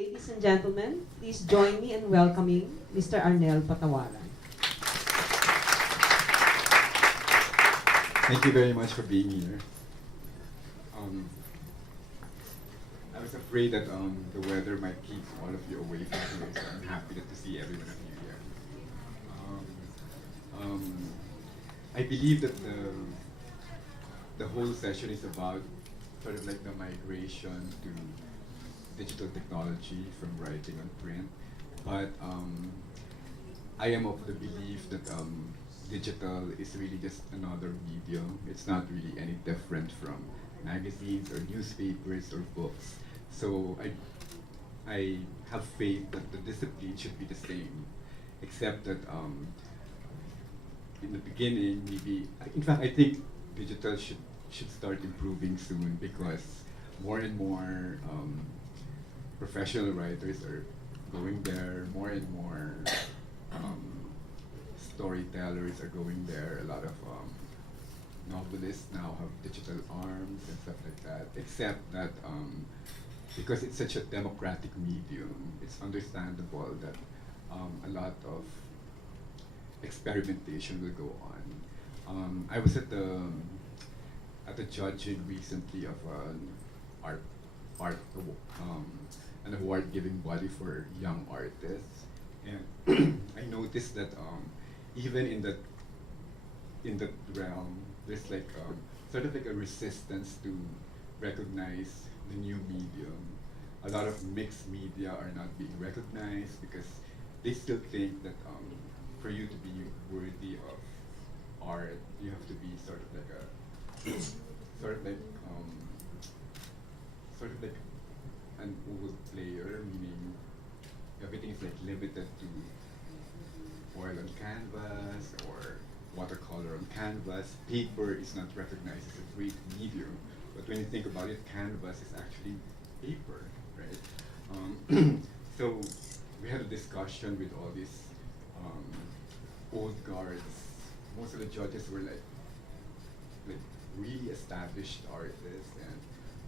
Ladies and gentlemen, please join me in welcoming Mr. Arnel Patawaran. Thank you very much for being here. I was afraid that the weather might keep all of you away from here, so I'm happy to see every one of you here. I believe that the whole session is about sort of like the migration to digital technology from writing on print, but I am of the belief that digital is really just another medium. It's not really any different from magazines or newspapers or books. So I have faith that the discipline should be the same, except that in the beginning, maybe, in fact, I think digital should start improving soon because more and more professional writers are going there, more and more storytellers are going there. A lot of novelists now have digital arms and stuff like that, except that because it's such a democratic medium, it's understandable that a lot of experimentation will go on. I was at the judging recently of an award-giving body for young artists, and I noticed that even in that realm, there's like sort of like a resistance to recognize the new medium. A lot of mixed media are not being recognized because they still think that for you to be worthy of art, you have to be sort of like an old player, meaning everything is like limited to oil on canvas or watercolor on canvas. Paper is not recognized as a great medium, but when you think about it, canvas is actually paper, right? So we had a discussion with all these old guards. Most of the judges were like really established artists, and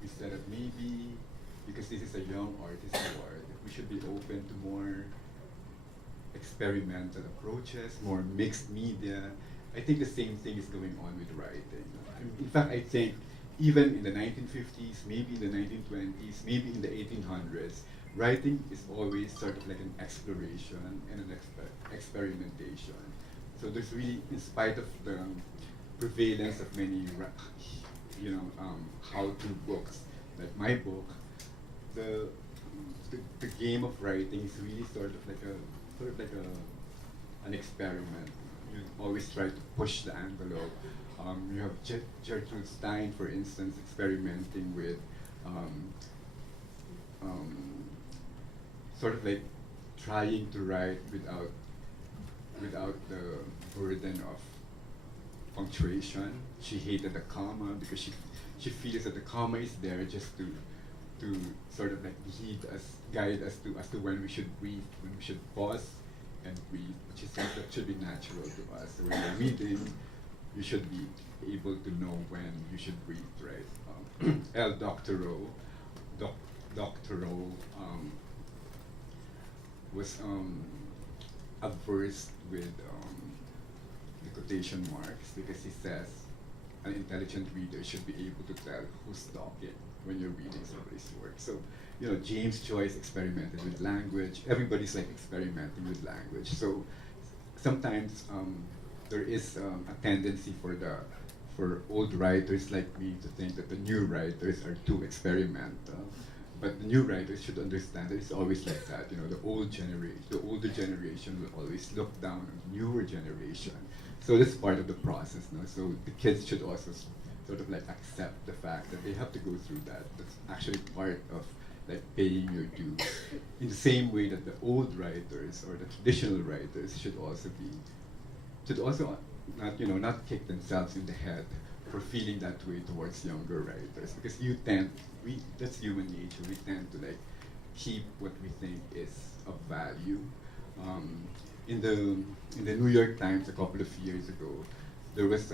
we said that maybe because this is a young artist award, we should be open to more experimental approaches, more mixed media. I think the same thing is going on with writing. In fact, I think even in the 1950s, maybe in the 1920s, maybe in the 1800s, writing is always sort of like an exploration and an experimentation. So there's really, in spite of the prevalence of many, how-to books, like my book, the game of writing is really sort of like an experiment. You always try to push the envelope. You have Gertrude Stein, for instance, experimenting with sort of like trying to write without the burden of punctuation. She hated the comma because she feels that the comma is there just to sort of like guide us to when we should breathe, when we should pause and breathe, which is something that should be natural to us. So when you're reading, you should be able to know when you should breathe, right? El Doctorow was averse with the quotation marks because he says an intelligent reader should be able to tell who's talking when you're reading somebody's work. So, James Joyce experimented with language. Everybody's like experimenting with language. So sometimes there is a tendency for old writers like me to think that the new writers are too experimental. But the new writers should understand that it's always like that. The older generation will always look down on the newer generation. So that's part of the process, no? So the kids should also sort of like accept the fact that they have to go through that. That's actually part of like paying your dues. In the same way that the old writers or the traditional writers should also not kick themselves in the head for feeling that way towards younger writers, because that's human nature. We tend to like keep what we think is of value. In the New York Times a couple of years ago, there was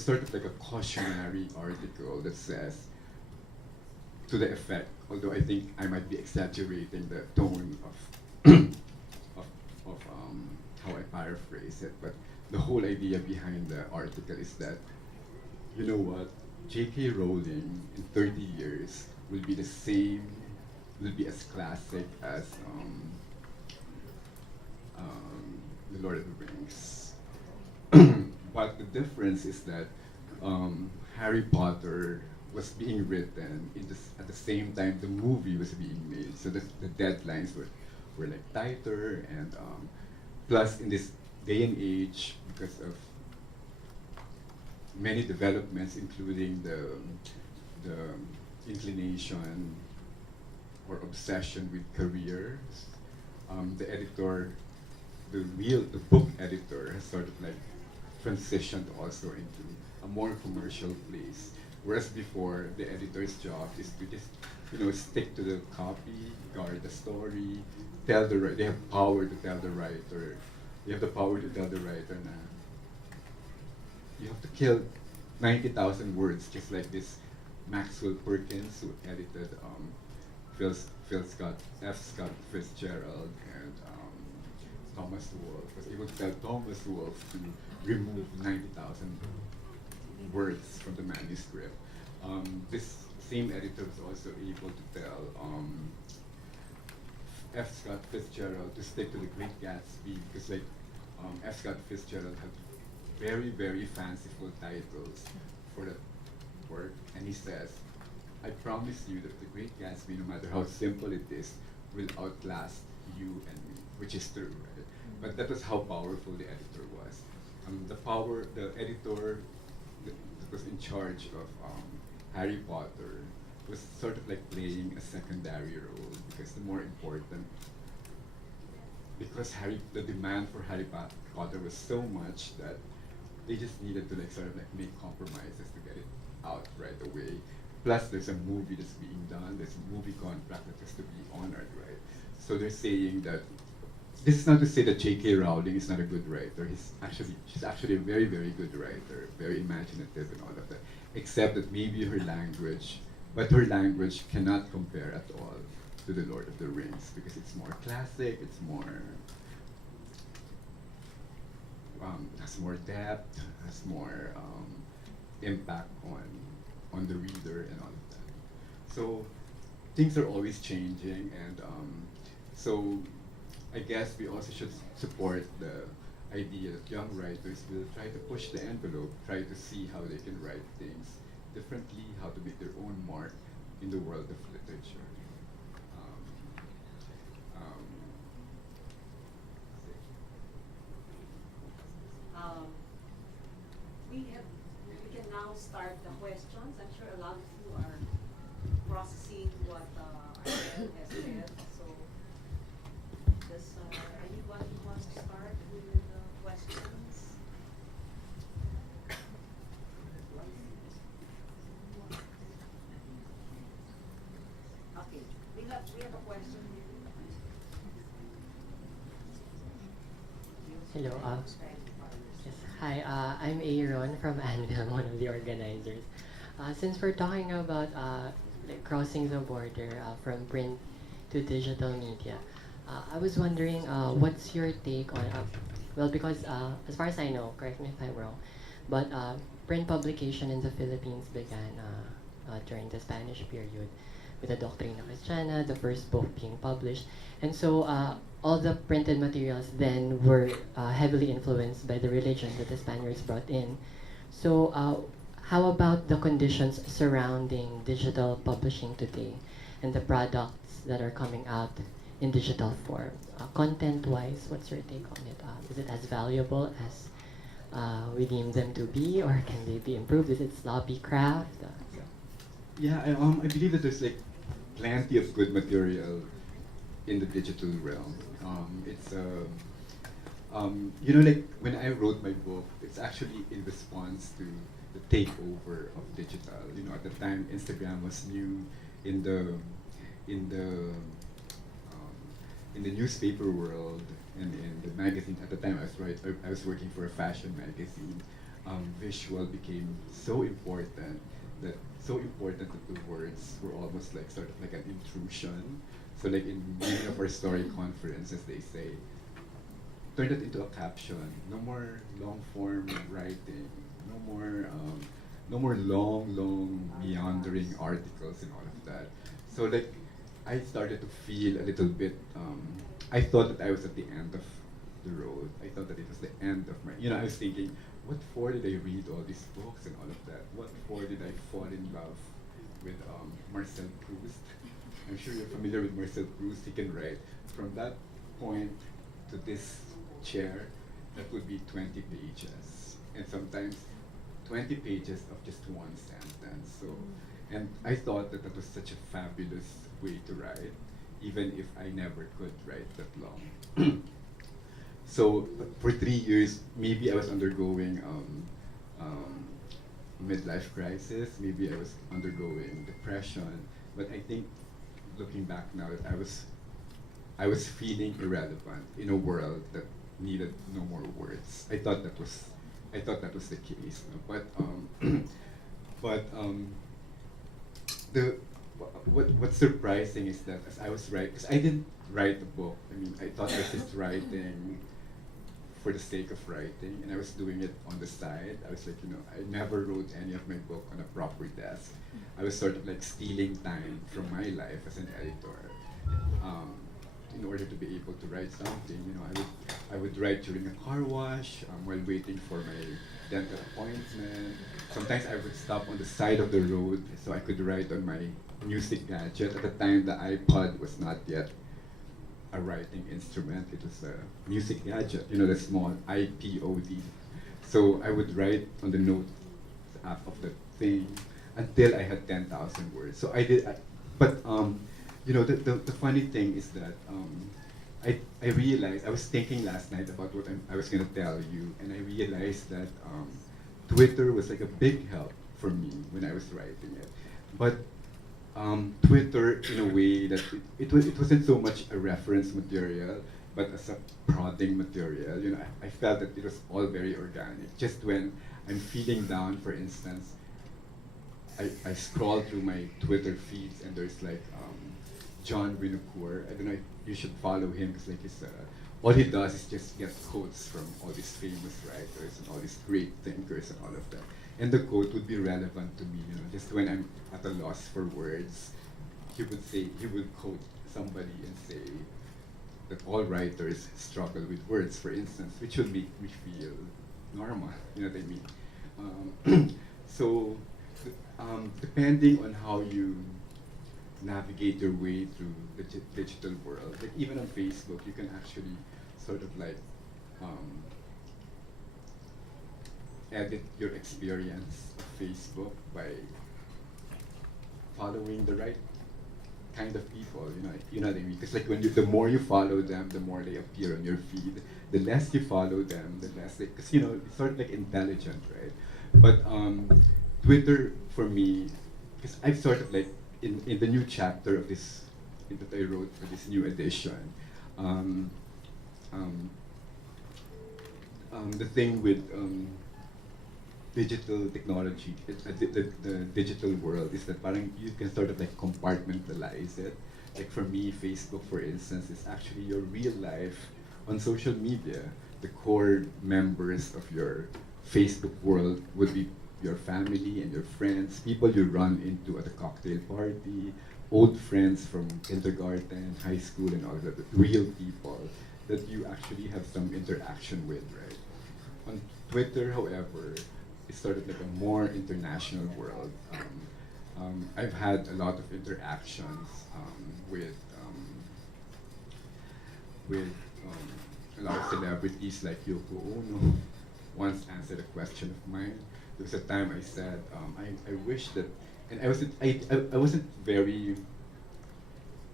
sort of like a cautionary article that says to the effect, although I think I might be exaggerating the tone of how I paraphrase it, but the whole idea behind the article is that, you know what, J.K. Rowling in 30 years will be the same, will be as classic as The Lord of the Rings. But the difference is that Harry Potter was being written at the same time the movie was being made. So the deadlines were like tighter, and plus in this day and age, because of many developments, including the inclination or obsession with careers, the editor, the book editor has sort of like transitioned also into a more commercial place. Whereas before, the editor's job is to just, stick to the copy, guard the story, they have power to tell the writer. You have the power to tell the writer na you have to kill 90,000 words, just like this Maxwell Perkins, who edited F. Scott Fitzgerald, and Thomas Wolfe was able to tell Thomas Wolfe to remove 90,000 words from the manuscript. This same editor was also able to tell F. Scott Fitzgerald to stick to The Great Gatsby, because F. Scott Fitzgerald had very, very fanciful titles for that work, and he says, I promise you that The Great Gatsby, no matter how simple it is, will outlast you and me, which is true, right? But that was how powerful the editor was. The editor that was in charge of Harry Potter was sort of like playing a secondary role, because the more important, because the demand for Harry Potter was so much that they just needed to make compromises to get it out right away. Plus, there's a movie that's being done. There's a movie contract that has to be honored, right? So they're saying that this is not to say that J.K. Rowling is not a good writer. She's actually a very, very good writer, very imaginative and all of that. Except that maybe her language cannot compare at all to The Lord of the Rings, because it's more classic, it's more has more depth, has more impact on the reader and all of that. So things are always changing, and so I guess we also should support the idea that young writers will try to push the envelope, try to see how they can write things differently, how to make their own mark in the world of literature. We can now start the questions. I'm sure a lot of you are processing what Arnel has said. So, does anyone want to start with the questions? Okay, we have a question. Hello. Yes. Hi, I'm Aaron from Anvil, one of the organizers. Since we're talking about crossing the border from print to digital media, I was wondering what's your take on, because as far as I know, correct me if I'm wrong, but print publication in the Philippines began during the Spanish period with the Doctrina Christiana, the first book being published. And so all the printed materials then were heavily influenced by the religion that the Spaniards brought in. So how about the conditions surrounding digital publishing today and the products that are coming out in digital form? Content-wise, what's your take on it? Is it as valuable as we deem them to be, or can they be improved? Is it sloppy craft? Yeah, I believe that there's plenty of good material in the digital realm. It's when I wrote my book, it's actually in response to the takeover of digital. At the time, Instagram was new in the newspaper world and in the magazine. At the time, I was working for a fashion magazine. Visual became so important that so important that the words were almost like sort of like an intrusion. So like in many of our story conferences, they say, turn it into a caption. No more long form writing. No more long meandering articles and all of that. So like, I started to feel a little bit. I thought that I was at the end of the road. I thought that it was the end of my. I was thinking, what for did I read all these books and all of that? What for did I fall in love with Marcel Proust? I'm sure you're familiar with Marcel Proust. He can write from that point to this chair. That would be 20 pages, and sometimes 20 pages of just one sentence. So, and I thought that that was such a fabulous way to write, even if I never could write that long. So for 3 years, maybe I was undergoing midlife crisis. Maybe I was undergoing depression. But I think, looking back now, that I was feeling irrelevant in a world that needed no more words. I thought that was the case. But what's surprising is that as I was writing, because I didn't write the book. I mean, I thought I was just writing for the sake of writing, and I was doing it on the side. I was like, I never wrote any of my book on a proper desk. I was sort of like stealing time from my life as an editor, in order to be able to write something. I would write during a car wash, while waiting for my dental appointment. Sometimes I would stop on the side of the road so I could write on my music gadget. At the time, the iPod was not yet a writing instrument. It was a music gadget, the small iPod. So I would write on the note app of the thing until I had 10,000 words. So I did, but the funny thing is that I realized, I was thinking last night about what I was going to tell you, and I realized that Twitter was like a big help for me when I was writing it. But Twitter, in a way that it wasn't so much a reference material, but as a prodding material. I felt that it was all very organic. Just when I'm feeling down, for instance, I scroll through my Twitter feeds, and there's like John Winocour. I don't know if you should follow him, because like all he does is just get quotes from all these famous writers and all these great thinkers and all of that. And the quote would be relevant to me, just when I'm at a loss for words. He would quote somebody and say that all writers struggle with words, for instance, which would make me feel normal, you know what I mean? So, depending on how you navigate your way through the digital world, like even on Facebook, you can actually sort of like edit your experience of Facebook by following the right kind of people, you know what I mean? Because like the more you follow them, the more they appear on your feed. The less you follow them, the less they, because it's sort of like intelligent, right? But Twitter for me, because I've sort of like in the new chapter of this that I wrote for this new edition, the thing with digital technology, the digital world, is that parang you can sort of like compartmentalize it. Like for me, Facebook, for instance, is actually your real life on social media. The core members of your Facebook world would be your family and your friends, people you run into at a cocktail party, old friends from kindergarten, high school, and all that, real people that you actually have some interaction with, right? On Twitter, however, it's sort of like a more international world. I've had a lot of interactions with a lot of celebrities, like Yoko Ono once answered a question of mine. There was a time I said, I wish that, and I wasn't very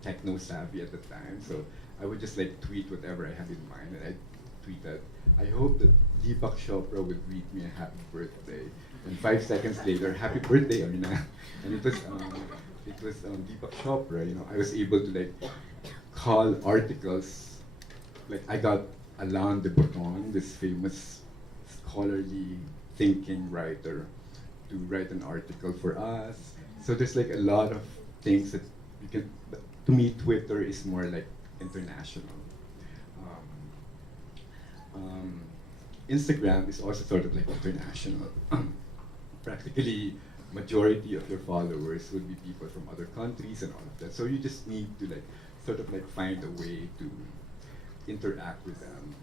techno savvy at the time, so I would just like tweet whatever I had in mind, and I tweeted, I hope that Deepak Chopra would greet me a happy birthday. And 5 seconds later, happy birthday, Amina. And it was Deepak Chopra. I was able to like call articles. Like I got Alain de Botton, this famous scholarly thinking writer, to write an article for us. So there's like a lot of things that you can. But to me, Twitter is more like international. Instagram is also sort of like international. Practically, majority of your followers would be people from other countries and all of that. So you just need to like sort of like find a way to interact with them.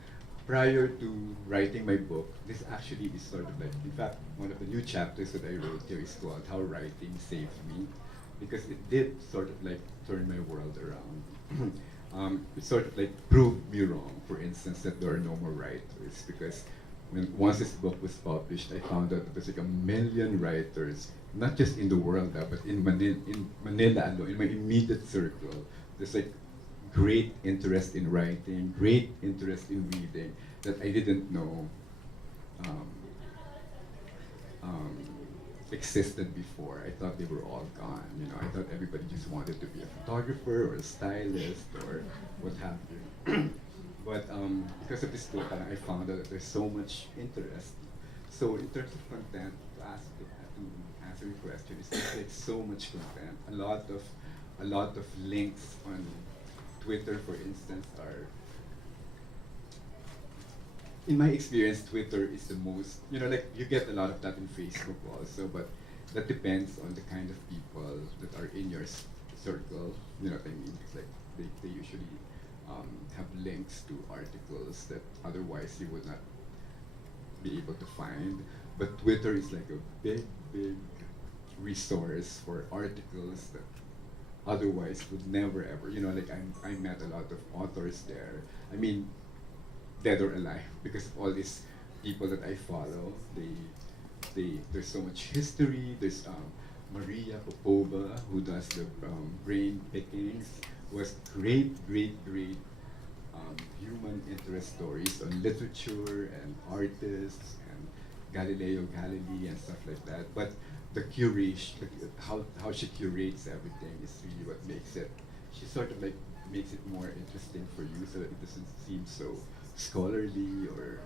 Prior to writing my book, this actually is sort of like, in fact, one of the new chapters that I wrote here is called How Writing Saved Me, because it did sort of like turn my world around. It sort of like proved me wrong, for instance, that there are no more writers, because once this book was published, I found out that there's like 1 million writers, not just in the world, but in Manila alone, in my immediate circle. There's like great interest in writing, great interest in reading that I didn't know existed before. I thought they were all gone. You know, I thought everybody just wanted to be a photographer or a stylist or what have you. But because of this book, I found out that there's so much interest. So in terms of content, to answer your question, there's like so much content. A lot of links on Twitter, for instance, are. In my experience, Twitter is the most, you know, like you get a lot of that in Facebook also, but that depends on the kind of people that are in your circle. You know what I mean? It's like they usually have links to articles that otherwise you would not be able to find. But Twitter is like a big resource for articles that otherwise would never ever, you know, like I met a lot of authors there. I mean, dead or alive, because of all these people that I follow. There's so much history. There's Maria Popova, who does the brain pickings, was great human interest stories on literature and artists and Galileo Galilei and stuff like that. But the curation, how she curates everything is really what makes it. She sort of like makes it more interesting for you, so that it doesn't seem so scholarly or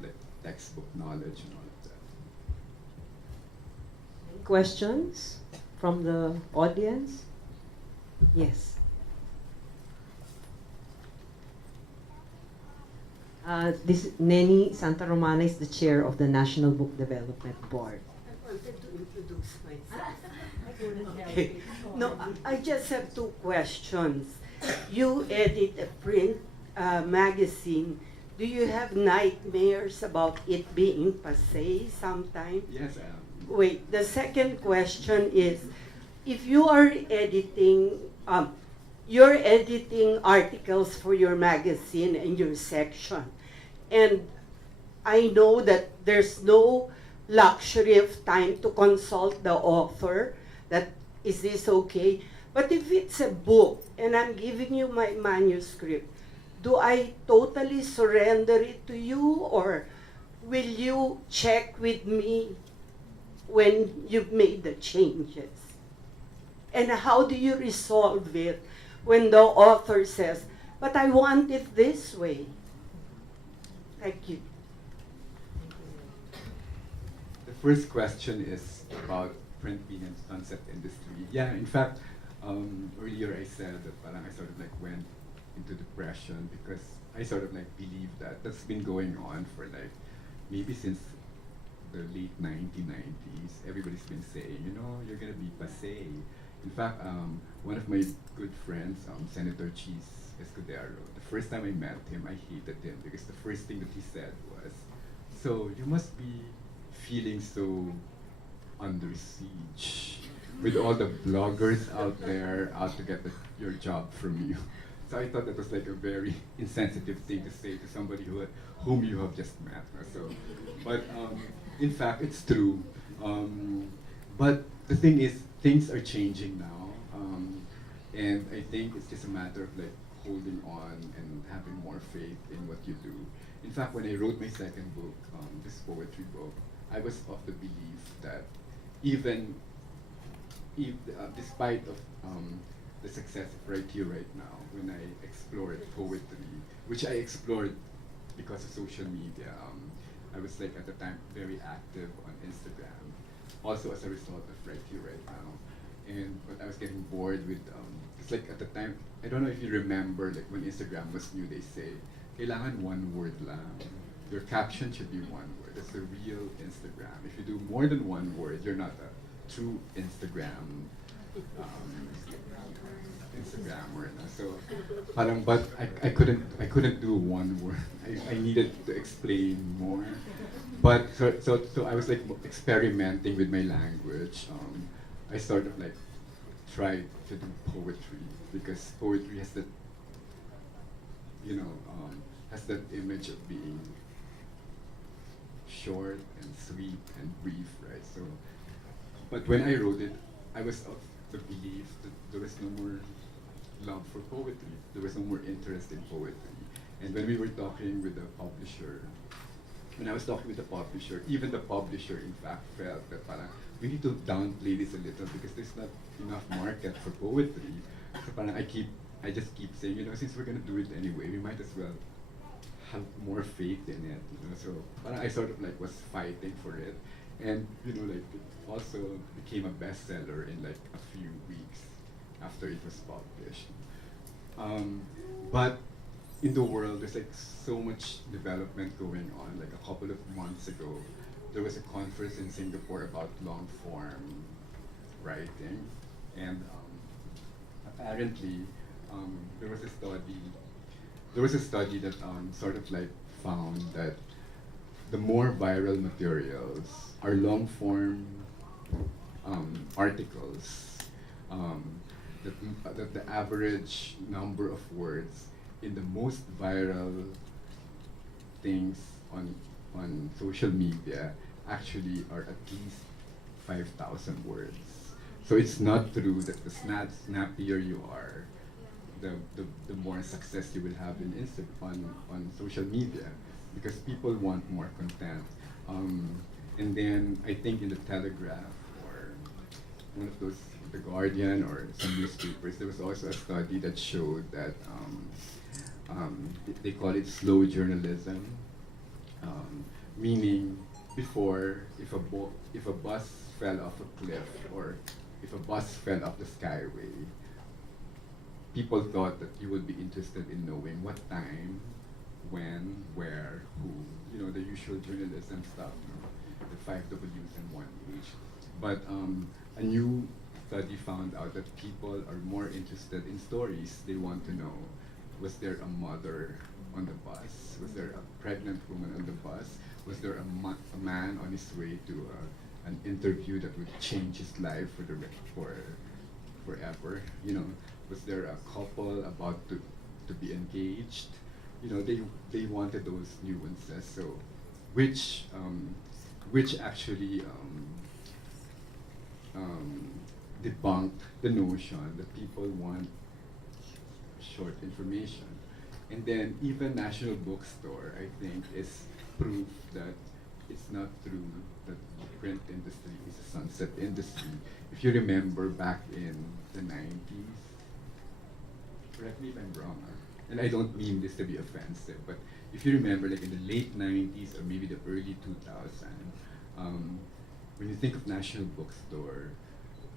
like textbook knowledge and all of that. Any questions from the audience? Yes. This Neni Santa Romana is the chair of the National Book Development Board. I wanted to introduce myself. Okay. No, I just have two questions. You edit a print magazine. Do you have nightmares about it being passé sometime? Yes, Wait, the second question is, if you are editing, you're editing articles for your magazine and your section, and I know that there's no luxury of time to consult the author, that is this okay? But if it's a book and I'm giving you my manuscript, do I totally surrender it to you, or will you check with me when you've made the changes? And how do you resolve it when the author says, but I want it this way? Thank you. The first question is about print media and concept industry. Yeah, in fact, earlier I said that parang I sort of like went into depression because I sort of like believe that that's been going on for like maybe since the late 1990s. Everybody's been saying, you know, you're gonna be passé. In fact, one of my good friends, Senator Cheese Escudero, the first time I met him, I hated him because the first thing that he said was, so you must be feeling so under siege with all the bloggers out there out to get your job from you. So I thought that was like a very insensitive thing to say to somebody whom you have just met. So, but in fact, it's true. But the thing is, things are changing now, and I think it's just a matter of like holding on and having more faith in what you do. In fact, when I wrote my second book, this poetry book, I was of the belief that even if, despite of the success of Right Here, Right Now, when I explored poetry, which I explored because of social media, I was like at the time very active on Instagram. also as a result of right here, right now. And but I was getting bored with, it's like at the time, I don't know if you remember, like when Instagram was new, they say, kailangan one word lang. Your caption should be one word. That's the real Instagram. If you do more than one word, you're not a true Instagram Instagrammer. No? So, parang, but I couldn't do one word. I needed to explain more. But so I was like experimenting with my language. I sort of like tried to do poetry because poetry has that, has that image of being short and sweet and brief, right? So, but when I wrote it, I was of the belief that there was no more love for poetry. There was no more interest in poetry. And when we were talking with the publisher, when I was talking with the publisher, even the publisher, in fact, felt that parang, we need to downplay this a little because there's not enough market for poetry. So parang I just keep saying, since we're gonna do it anyway, we might as well have more faith in it. So parang I sort of like was fighting for it. And like it also became a bestseller in like a few weeks after it was published. But in the world, there's like so much development going on. Like a couple of months ago, there was a conference in Singapore about long form writing, and apparently there was a study. There was a study that sort of like found that the more viral materials are long form articles. That the average number of words in the most viral things on social media actually are at least 5,000 words. So it's not true that the snappier you are, the more success you will have in on social media, because people want more content. And then I think in the Telegraph or one of those, The Guardian or some newspapers, there was also a study that showed that they call it slow journalism, meaning before, if a bus fell off a cliff or if a bus fell off the skyway, people thought that you would be interested in knowing what time, when, where, who, the usual journalism stuff, the 5 W's and 1 H. But a new study found out that people are more interested in stories. They want to know, was there a mother on the bus? Was there a pregnant woman on the bus? Was there a man on his way to an interview that would change his life for forever? Was there a couple about to be engaged? They wanted those nuances. So, which actually debunked the notion that people want short information. And then even National Bookstore, I think, is proof that it's not true that the print industry is a sunset industry. If you remember back in the 90s, correct me if I'm wrong, and I don't mean this to be offensive, but if you remember, like in the late 90s or maybe the early 2000s, when you think of National Bookstore,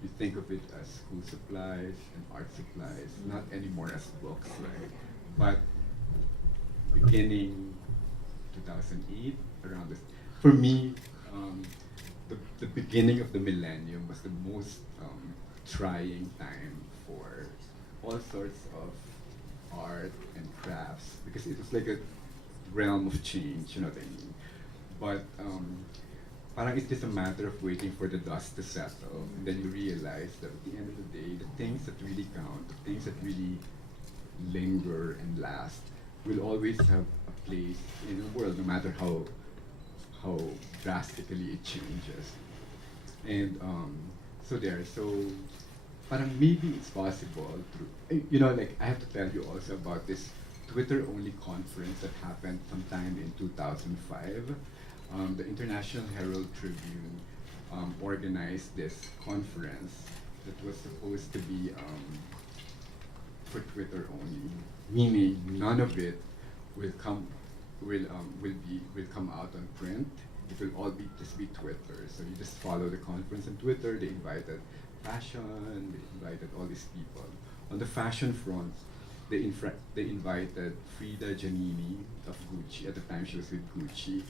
you think of it as school supplies and art supplies, not anymore as books, right? But beginning 2008, around this, for me, the beginning of the millennium was the most trying time for all sorts of art and crafts, because it was like a realm of change, you know what I mean? But parang it's just a matter of waiting for the dust to settle, and then you realize that at the end of the day, the things that really count, the things that really linger and last, will always have a place in the world, no matter how drastically it changes. And so parang maybe it's possible through, like I have to tell you also about this Twitter-only conference that happened sometime in 2005. The International Herald Tribune organized this conference that was supposed to be for Twitter only, meaning none of it will come out on print, it will all be just be Twitter. So you just follow the conference on Twitter. They invited fashion, they invited all these people. On the fashion front, they invited Frida Giannini of Gucci. At the time, she was with Gucci,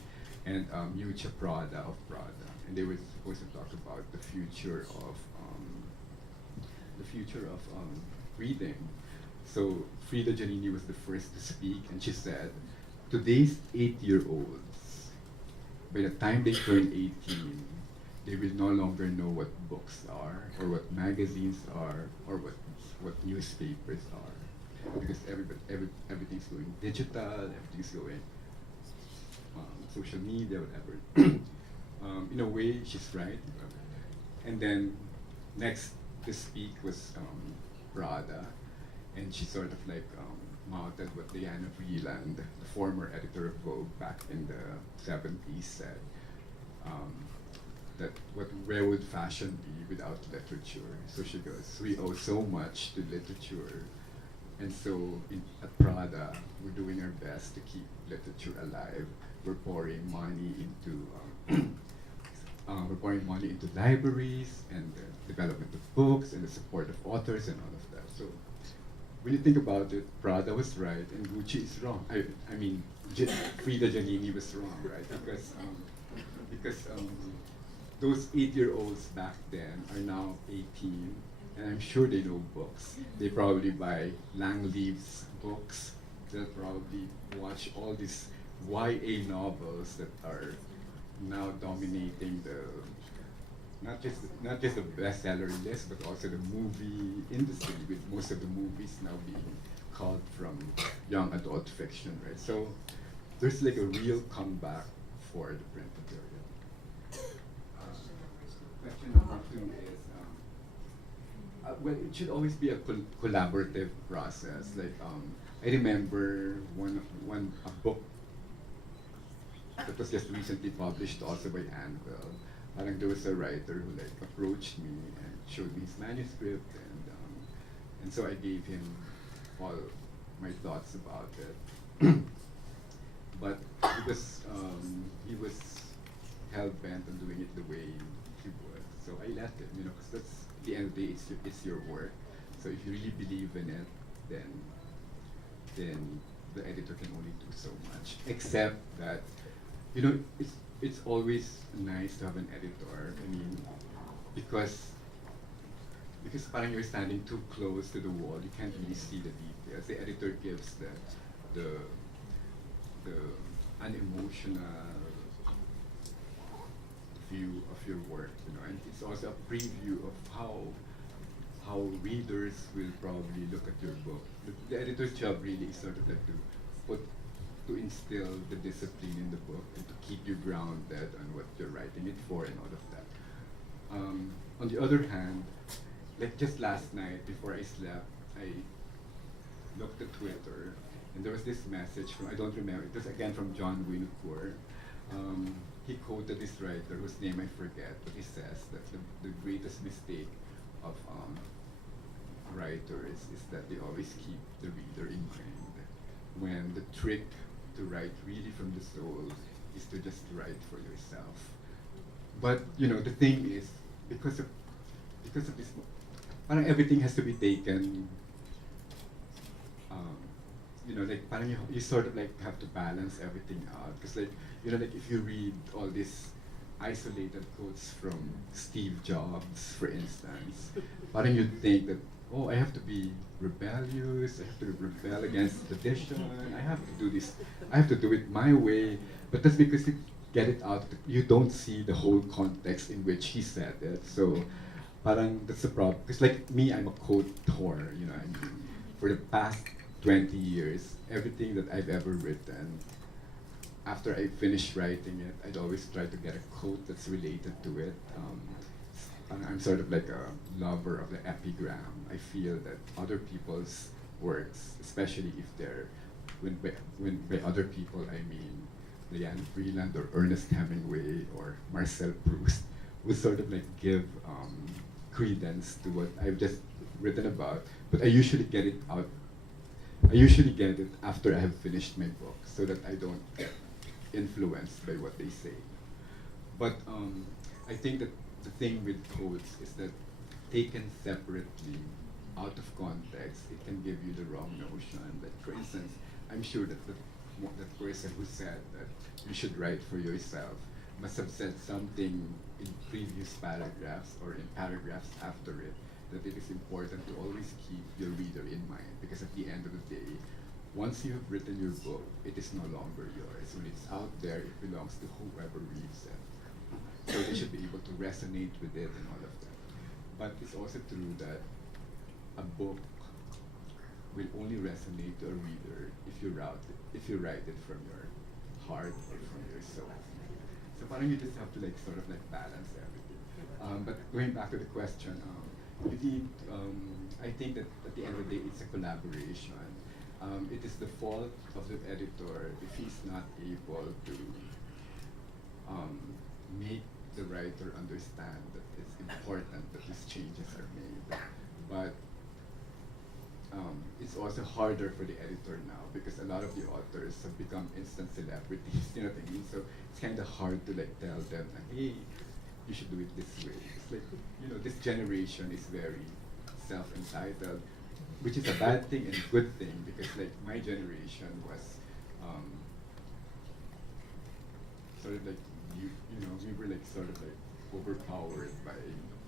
and Yucha Prada of Prada, and they were supposed to talk about the future of reading. So Frida Giannini was the first to speak, and she said, "Today's 8-year-olds, by the time they turn 18, they will no longer know what books are, or what magazines are, or what newspapers are, because everything's going digital, everything's going social media, whatever." In a way, she's right. And then next to speak was Prada, and she sort of like mounted what Diana Vreeland, the former editor of Vogue back in the 70s, said, that where would fashion be without literature? So she goes, we owe so much to literature, and so at Prada, we're doing our best to keep literature alive. We're pouring money into libraries and the development of books and the support of authors and all of that. So when you think about it, Prada was right and Gucci is wrong. I mean, Frida Giannini was wrong, right? Because those 8-year-olds back then are now 18, and I'm sure they know books. They probably buy Langleaf's books. They'll probably watch all these YA novels that are now dominating not just the bestseller list, but also the movie industry, with most of the movies now being culled from young adult fiction, right? So there's like a real comeback for the print material. Question number 2 is, well, it should always be a collaborative process. Like, I remember a book that was just recently published also by Anvil. Parang there was a writer who like approached me and showed me his manuscript, and so I gave him all my thoughts about it. But he was hell bent on doing it the way he would. So I let him, because that's at the end of the day, it's your work. So if you really believe in it, then the editor can only do so much. Except that, it's always nice to have an editor. I mean, because parang you're standing too close to the wall, you can't really see the details. The editor gives the unemotional view of your work, and it's also a preview of how readers will probably look at your book. The editor's job really is sort of like to instill the discipline in the book and to keep you grounded on what you're writing it for and all of that. On the other hand, like just last night before I slept, I looked at Twitter and there was this message from, I don't remember, it was again from John Winukur. He quoted this writer whose name I forget, but he says that the greatest mistake of writers is that they always keep the reader ingrained, when the trick to write really from the soul is to just write for yourself. But the thing is, because of this, parang everything has to be taken. Like parang you sort of like have to balance everything out. Because like if you read all these isolated quotes from Steve Jobs, for instance, parang you'd think that, oh, I have to be rebellious, I have to rebel against tradition, I have to do this, I have to do it my way. But that's because you get it out, you don't see the whole context in which he said it. So parang that's the problem. Because like me, I'm a quote whore, I mean, for the past 20 years, everything that I've ever written, after I finish writing it, I'd always try to get a quote that's related to it. I'm sort of like a lover of the epigram. I feel that other people's works, especially if they're, when by other people I mean Diana Vreeland or Ernest Hemingway or Marcel Proust, would sort of like give credence to what I've just written about. But I usually get it out. I usually get it after I have finished my book, so that I don't get influenced by what they say. But I think that the thing with quotes is that taken separately, out of context, it can give you the wrong notion. That, for instance, I'm sure that that person who said that you should write for yourself must have said something in previous paragraphs or in paragraphs after it, that it is important to always keep your reader in mind, because at the end of the day, once you have written your book, it is no longer yours. When it's out there, it belongs to whoever reads it. So they should be able to resonate with it and all of that. But it's also true that a book will only resonate to a reader if you write it from your heart or from your soul. So parang you just have to like sort of like balance everything. But going back to the question, I think that at the end of the day, it's a collaboration. It is the fault of the editor if he's not able to make the writer understand that it's important that these changes are made. But it's also harder for the editor now because a lot of the authors have become instant celebrities, you know what I mean? So it's kind of hard to like tell them, hey, you should do it this way. It's like, you know, this generation is very self-entitled, which is a bad thing and a good thing, because like my generation was sort of like, you know, we were like sort of like overpowered by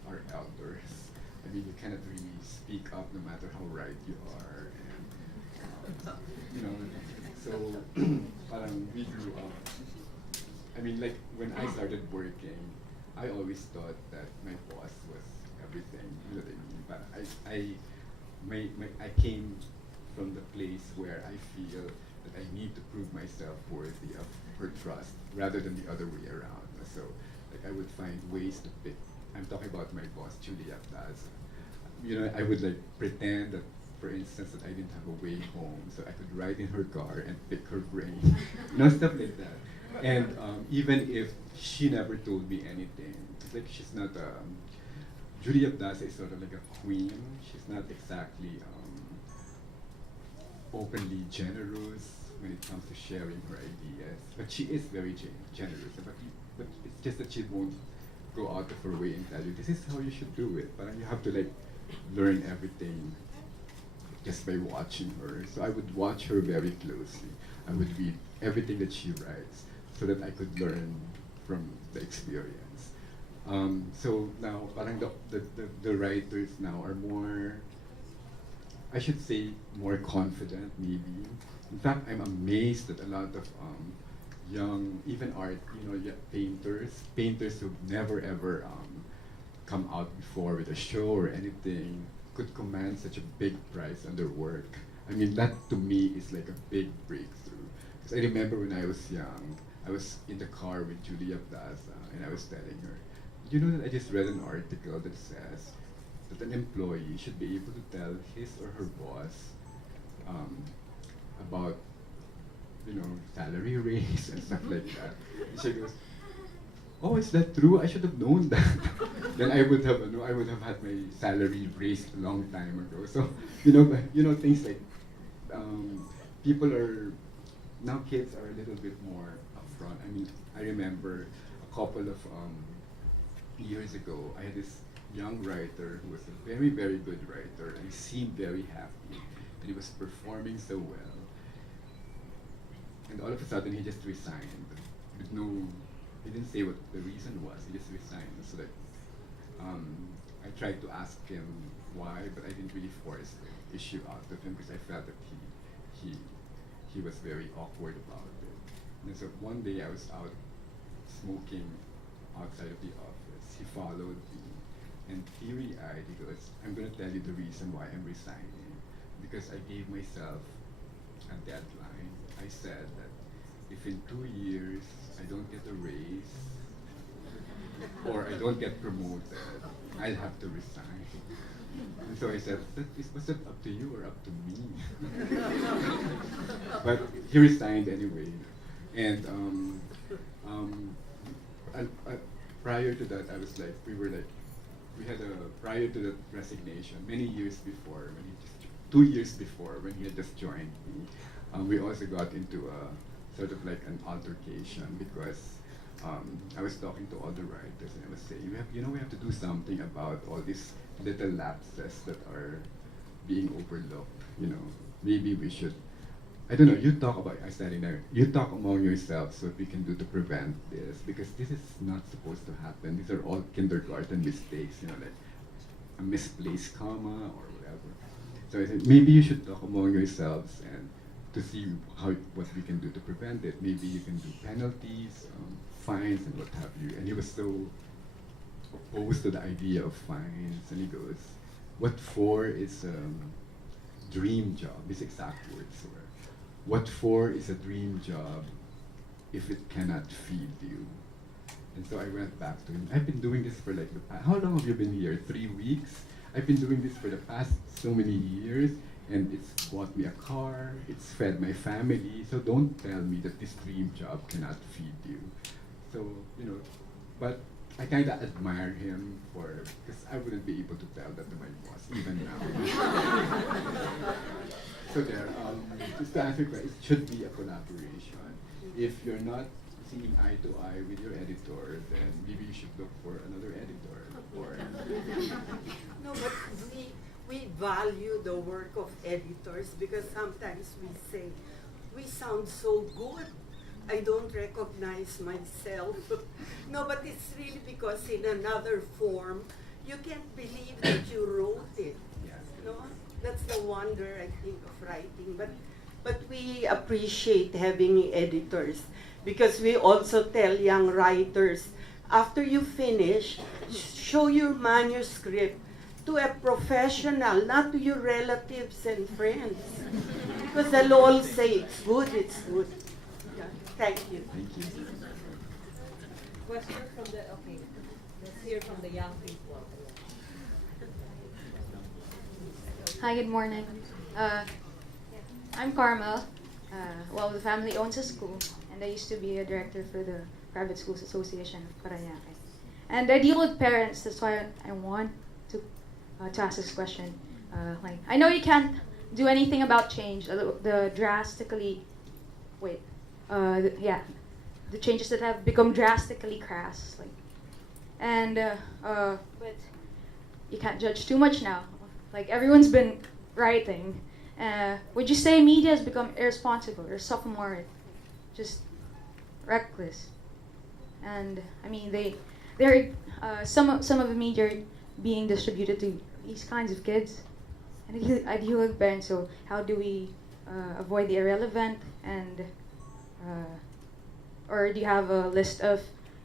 our elders. I mean, you cannot really speak up no matter how right you are, and you know, so parang we grew up. I mean, like when I started working, I always thought that my boss was everything. You know what I mean? But I came from the place where I feel that I need to prove myself worthy of her trust rather than the other way around. So, like I would find ways to pick. I'm talking about my boss, Julia Plaza. You know, I would like pretend that, for instance, that I didn't have a way home, so I could ride in her car and pick her brain, you know, stuff like that. And even if she never told me anything, it's like she's not Julia Plaza is sort of like a queen. She's not exactly openly generous when it comes to sharing her ideas, but she is very generous. But it's just that she won't go out of her way and tell you, this is how you should do it. But you have to like learn everything just by watching her. So I would watch her very closely. I would read everything that she writes so that I could learn from the experience. So now, parang the writers now are more, I should say, more confident maybe. In fact, I'm amazed that a lot of young, even art, you know, painters who've never ever come out before with a show or anything, could command such a big price on their work. I mean, that to me is like a big breakthrough. Because I remember when I was young, I was in the car with Julia Plaza, and I was telling her, you know that I just read an article that says that an employee should be able to tell his or her boss about, you know, salary raise and stuff like that. And she goes, oh, is that true? I should have known that. Then I would have had my salary raised a long time ago. So, you know, things like people are now, kids are a little bit more upfront. I mean, I remember a couple of years ago, I had this young writer who was a very, very good writer, and he seemed very happy, and he was performing so well. And all of a sudden, he just resigned with no. He didn't say what the reason was. He just resigned. So like, I tried to ask him why, but I didn't really force the issue out of him because I felt that he was very awkward about it. And so one day I was out smoking outside of the office. He followed me, and teary-eyed, he goes, "I'm going to tell you the reason why I'm resigning, because I gave myself a deadline. I said that if in 2 years I don't get a raise or I don't get promoted, I'll have to resign." And so I said, was that up to you or up to me? But he resigned anyway. And prior to that, prior to that resignation, many years before, 2 years before, when he had just joined me, we also got into a sort of like an altercation because I was talking to all the writers and I was saying, we have to do something about all these little lapses that are being overlooked. Maybe we should. I don't know. You talk about. I'm standing there. You talk among yourselves what we can do to prevent this, because this is not supposed to happen. These are all kindergarten mistakes. Like a misplaced comma or whatever. So I said maybe you should talk among yourselves and to see what we can do to prevent it. Maybe you can do penalties, fines, and what have you. And he was so opposed to the idea of fines, and he goes, "What for is dream job?" His exact words were, "What for is a dream job if it cannot feed you?" And so I went back to him. I've been doing this for like the past. How long have you been here? 3 weeks. I've been doing this for the past so many years, and it's bought me a car, it's fed my family, so don't tell me that this dream job cannot feed you. So, but I kind of admire him because I wouldn't be able to tell that to my boss, even now. So there, just to answer your question, it should be a collaboration. If you're not seeing eye to eye with your editor, then maybe you should look for another editor. No, but we value the work of editors because sometimes we say, we sound so good, I don't recognize myself. No, but it's really because in another form, you can't believe that you wrote it. Yes. No? That's the wonder, I think, of writing. But we appreciate having editors because we also tell young writers, after you finish, show your manuscript to a professional, not to your relatives and friends. Because they'll all say, it's good, it's good. Yeah. Thank you. Thank you. Question from let's hear from the young people. Hi, good morning. I'm Carmel. Well, the family owns a school, and I used to be a director for the Private Schools Association of Parañaque. And I deal with parents, that's why I want to ask this question. I know you can't do anything about change, the changes that have become drastically crass. But you can't judge too much now. Everyone's been writing. Would you say media has become irresponsible or sophomoric, just reckless? And I mean, some of the media are being distributed to these kinds of kids, and I deal with parents. So how do we avoid the irrelevant? And or do you have a list of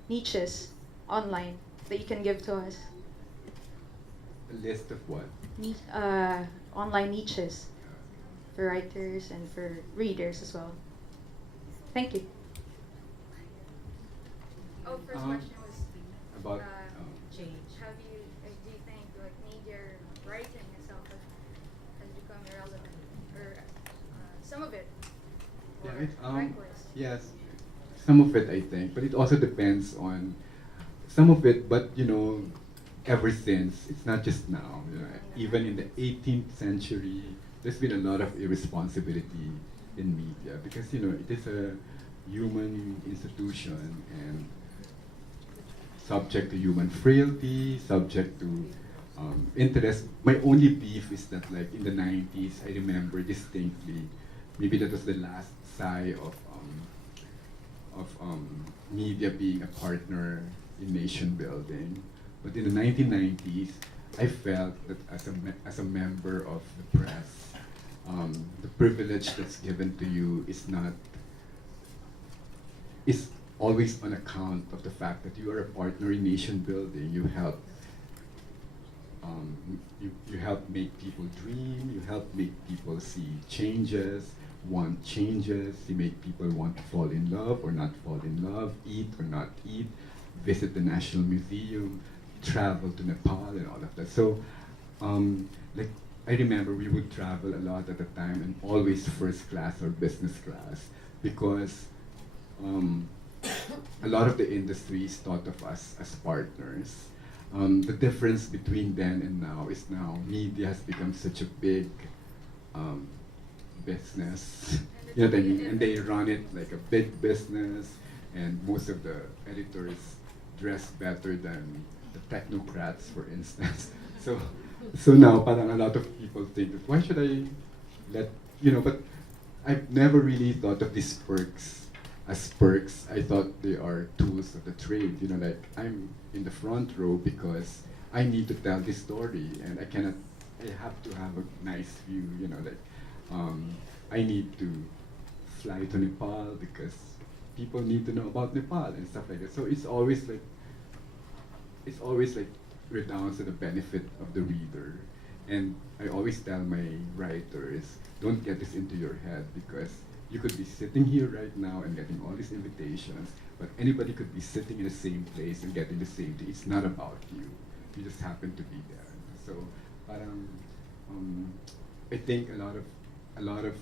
niches online that you can give to us? A list of what? Online niches for writers and for readers as well. Thank you. Oh, first question was about Change. do you think media writing itself has become irrelevant, or some of it, yes, some of it I think, but it also depends on some of it. But ever since, it's not just now. Even in the 18th century, there's been a lot of irresponsibility in media because it is a human institution and subject to human frailty, subject to interest. My only beef is that in the 90s, I remember distinctly, maybe that was the last sigh of media being a partner in nation building. But in the 1990s, I felt that as a member of the press, the privilege that's given to you is always on account of the fact that you are a partner in nation building. You help you help make people dream, you help make people see changes, want changes, you make people want to fall in love or not fall in love, eat or not eat, visit the National Museum, travel to Nepal and all of that. So I remember we would travel a lot at the time and always first class or business class because a lot of the industries thought of us as partners. The difference between then and now is now media has become such a big business. You know what I mean? And they run it like a big business. and most of the editors dress better than the technocrats, for instance. So now, parang a lot of people think that why should I let, but I've never really thought of these perks as perks. I thought they are tools of the trade. Like I'm in the front row because I need to tell this story, and I have to have a nice view. I need to fly to Nepal because people need to know about Nepal and stuff like that. So it's always like redounds to the benefit of the reader. And I always tell my writers, don't get this into your head, because you could be sitting here right now and getting all these invitations, but anybody could be sitting in the same place and getting the same thing. It's not about you. You just happen to be there. So parang I think a lot of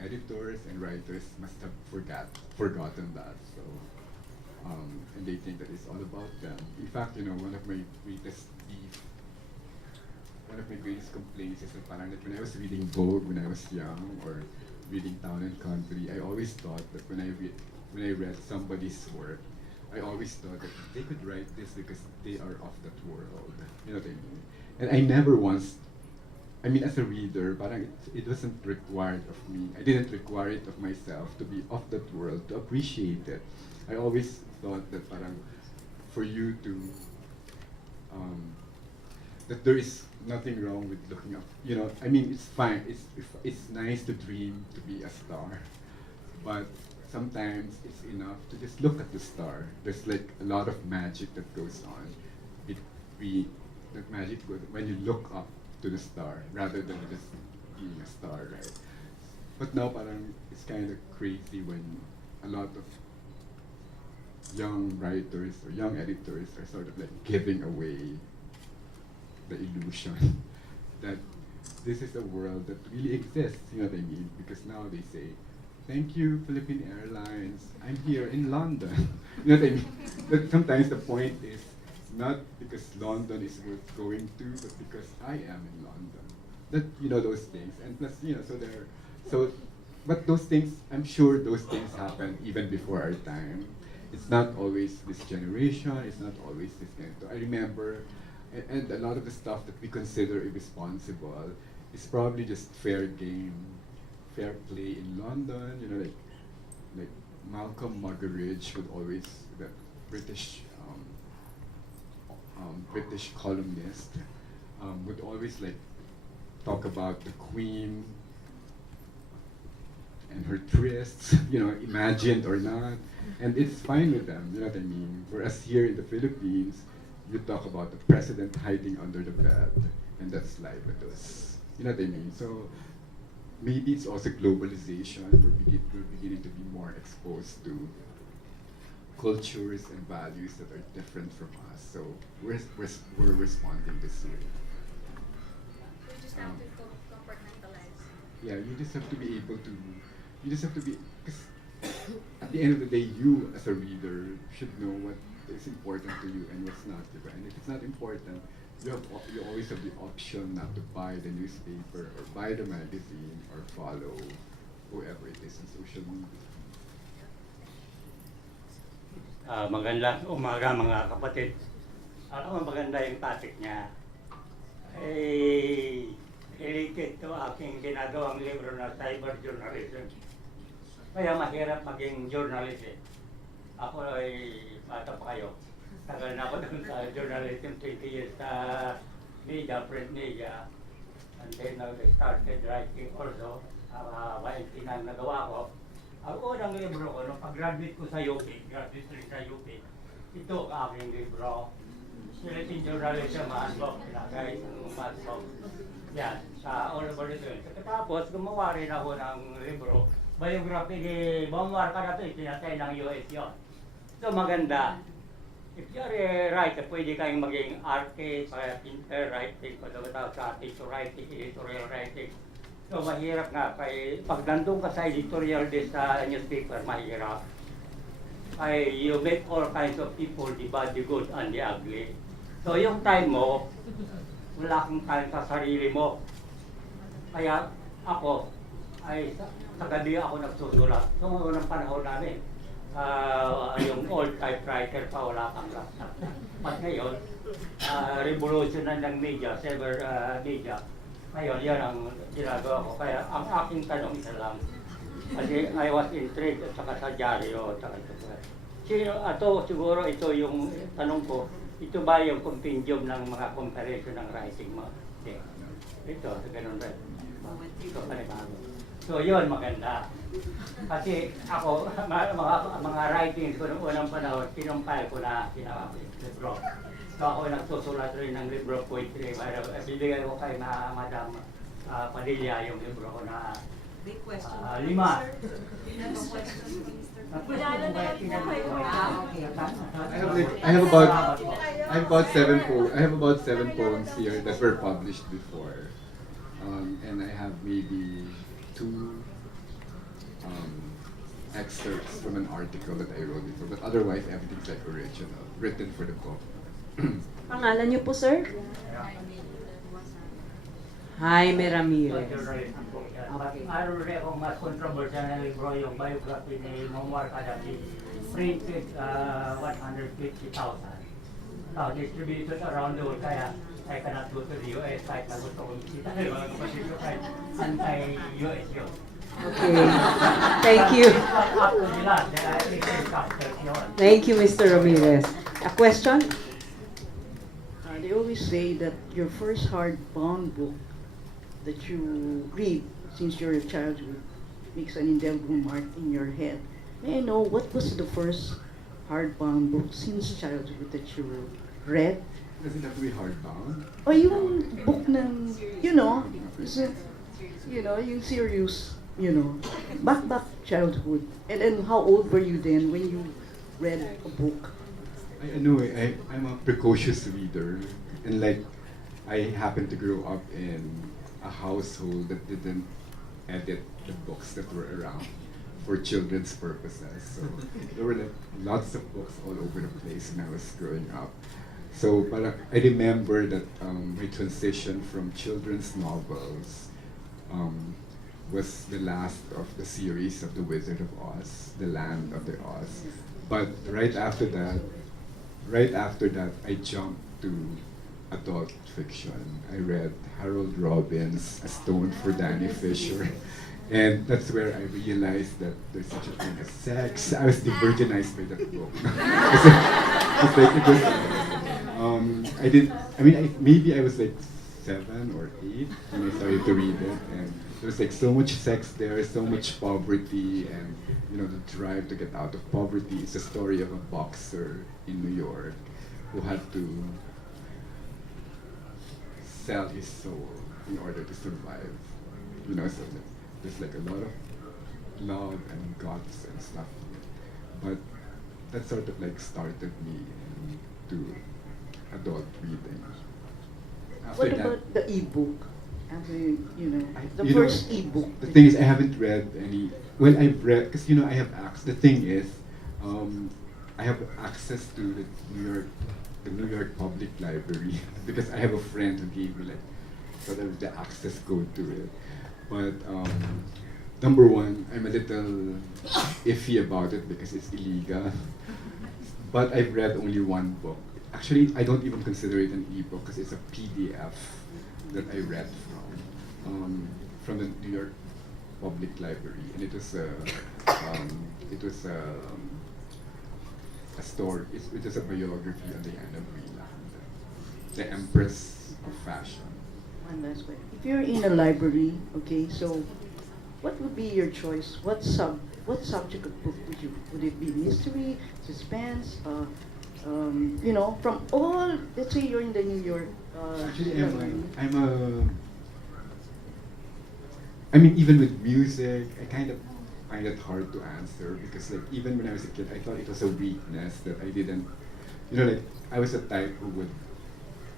editors and writers must have forgotten that. So and they think that it's all about them. In fact, one of my greatest complaints is that parang that when I was reading Vogue when I was young, or reading Town and Country, I always thought that when I read somebody's work, I always thought that they could write this because they are of that world. You know what I mean? And I never once, as a reader, parang it wasn't required of me. I didn't require it of myself to be of that world, to appreciate it. I always thought that parang for you to, that there is nothing wrong with looking up. It's fine. It's nice to dream to be a star, but sometimes it's enough to just look at the star. There's like a lot of magic that goes on. That magic goes when you look up to the star rather than just being a star, right? But now, parang it's kind of crazy when a lot of young writers or young editors are sort of like giving away the illusion that this is a world that really exists. You know what I mean? Because now they say, "Thank you, Philippine Airlines. I'm here in London." You know what I mean? But sometimes the point is not because London is worth going to, but because I am in London. That those things, and plus but those things, I'm sure those things happen even before our time. It's not always this generation. It's not always this kind of. I remember, and a lot of the stuff that we consider irresponsible is probably just fair game, fair play in London. Like Malcolm Muggeridge would always, the British columnist, would always like talk about the Queen and her trysts, imagined or not, and it's fine with them. You know what I mean? Whereas here in the Philippines, you talk about the president hiding under the bed, and that's libelous. You know what I mean? So maybe it's also globalization. We're beginning to be more exposed to cultures and values that are different from us. So we're responding this way. We just have to compartmentalize. Yeah, you just have to be able to. You just have to be, because at the end of the day, you as a reader should know what is important to you and what's not. Diba? And if it's not important, you always have the option not to buy the newspaper or buy the magazine or follow whoever it is on social media. Magandang umaga mga kapatid. Alam mo, maganda yung topic niya. Related to aking ginagawang libro na cyber journalism. Kaya mahirap maging journalist eh. Ako ay bata pa kayo. Tagal na ako dun sa journalism, 20 years sa media, print media. And then I started writing also. 29 nagawa ko. Ang unang libro ko, nung pag-graduate ko sa UP, graduate rin sa UP, ito ang aking libro. Philippine Journalism Handbook, pinagay sa handbook. Yan, sa all over the world. Tapos, gumawa rin ako ng libro. Biography ni Muammar Gaddafi, tinatay ng US yun. So maganda. If you're a writer, pwede kayong maging artist, painter, writing, pagkatapos sa teacher writing, editorial writing. So mahirap nga, kaya pag nandun ka sa editorial din sa newspaper, mahirap. Kaya you meet all kinds of people, the bad, the good, and the ugly. So yung time mo, wala kang time sa sarili mo. Kaya ako, ay sa gabi ako nagsusulat. Noong unang panahon namin, yung old typewriter pa, wala pang laptop. At ngayon, revolution na ng media, cyber media. Ngayon, yan ang ginagawa ko. Kaya ang aking tanong isa lang. Kasi I was intrigued at saka sa dyaryo at saka ito. Siguro ito yung tanong ko, ito ba yung compendium ng mga comparison ng writing mo? Hindi. Ito, ganun rin. Ito, panibago. So yun, maganda. Kasi ako, mga writings ko noong unang panahon, kinumpile ko na libro. So ako nagsusulat rin ng libro poetry. Bibigay ko kay Madam Padilla yung libro ko na Big question. 5. You have a question, Mr. I have about seven poems here that were published before, and I have maybe 2 excerpts from an article that I wrote before. But otherwise, everything's like original, written for the book. Pangalan niyo po, sir? Jaime Ramirez. Mayroon rin akong mas controversial na libro, yung biography ni Muammar Gaddafi, printed 150,000. Now, distributed around the world, kaya I cannot go to the US kahit na gusto kong kita ng mga kapatid ko kahit anti-US yun. Okay. Thank you. Up to the last, then I think it's chapters yun. Thank you, Mr. Ramirez. A question? They always say that your first hardbound book that you read since your childhood makes an indelible mark in your head. May I know what was the first hardbound book since childhood that you read? Does it have to be hardbound? O yung book ng, yung serious, back childhood. And then how old were you then when you read a book? I'm a precocious reader, and like I happened to grow up in a household that didn't edit the books that were around for children's purposes. So there were like lots of books all over the place when I was growing up. So I remember that my transition from children's novels was the last of the series of The Wizard of Oz, The Land of the Oz. But right after that, I jumped to adult fiction. I read Harold Robbins' A Stone for Danny Fisher. And that's where I realized that there's such a thing as sex. I was devirginized by that book. Maybe I was like 7 or 8 when I started to read it. And there was like so much sex there, so much poverty, and the drive to get out of poverty. It's a story of a boxer in New York who had to sell his soul in order to survive. So there's like a lot of love and guts and stuff. But that sort of like started me into adult reading. What about the e-book? The first e-book. The thing is, I haven't read any. Well, I've read because I have access. The thing is, I have access to the New York Public Library because I have a friend who gave me like sort of the access code to it. But number one, I'm a little iffy about it because it's illegal. But I've read only one book. Actually, I don't even consider it an e-book because it's a PDF that I read from the New York Public Library, and it was a story. It was a biography on Diana Vreeland, the Empress of Fashion. One last way. If you're in a library, okay, so what would be your choice? What subject of book would it be? Mystery, suspense, from all, let's say you're in the New York Actually, even with music, I kind of find it hard to answer because like even when I was a kid, I thought it was a weakness that I didn't, I was a type who would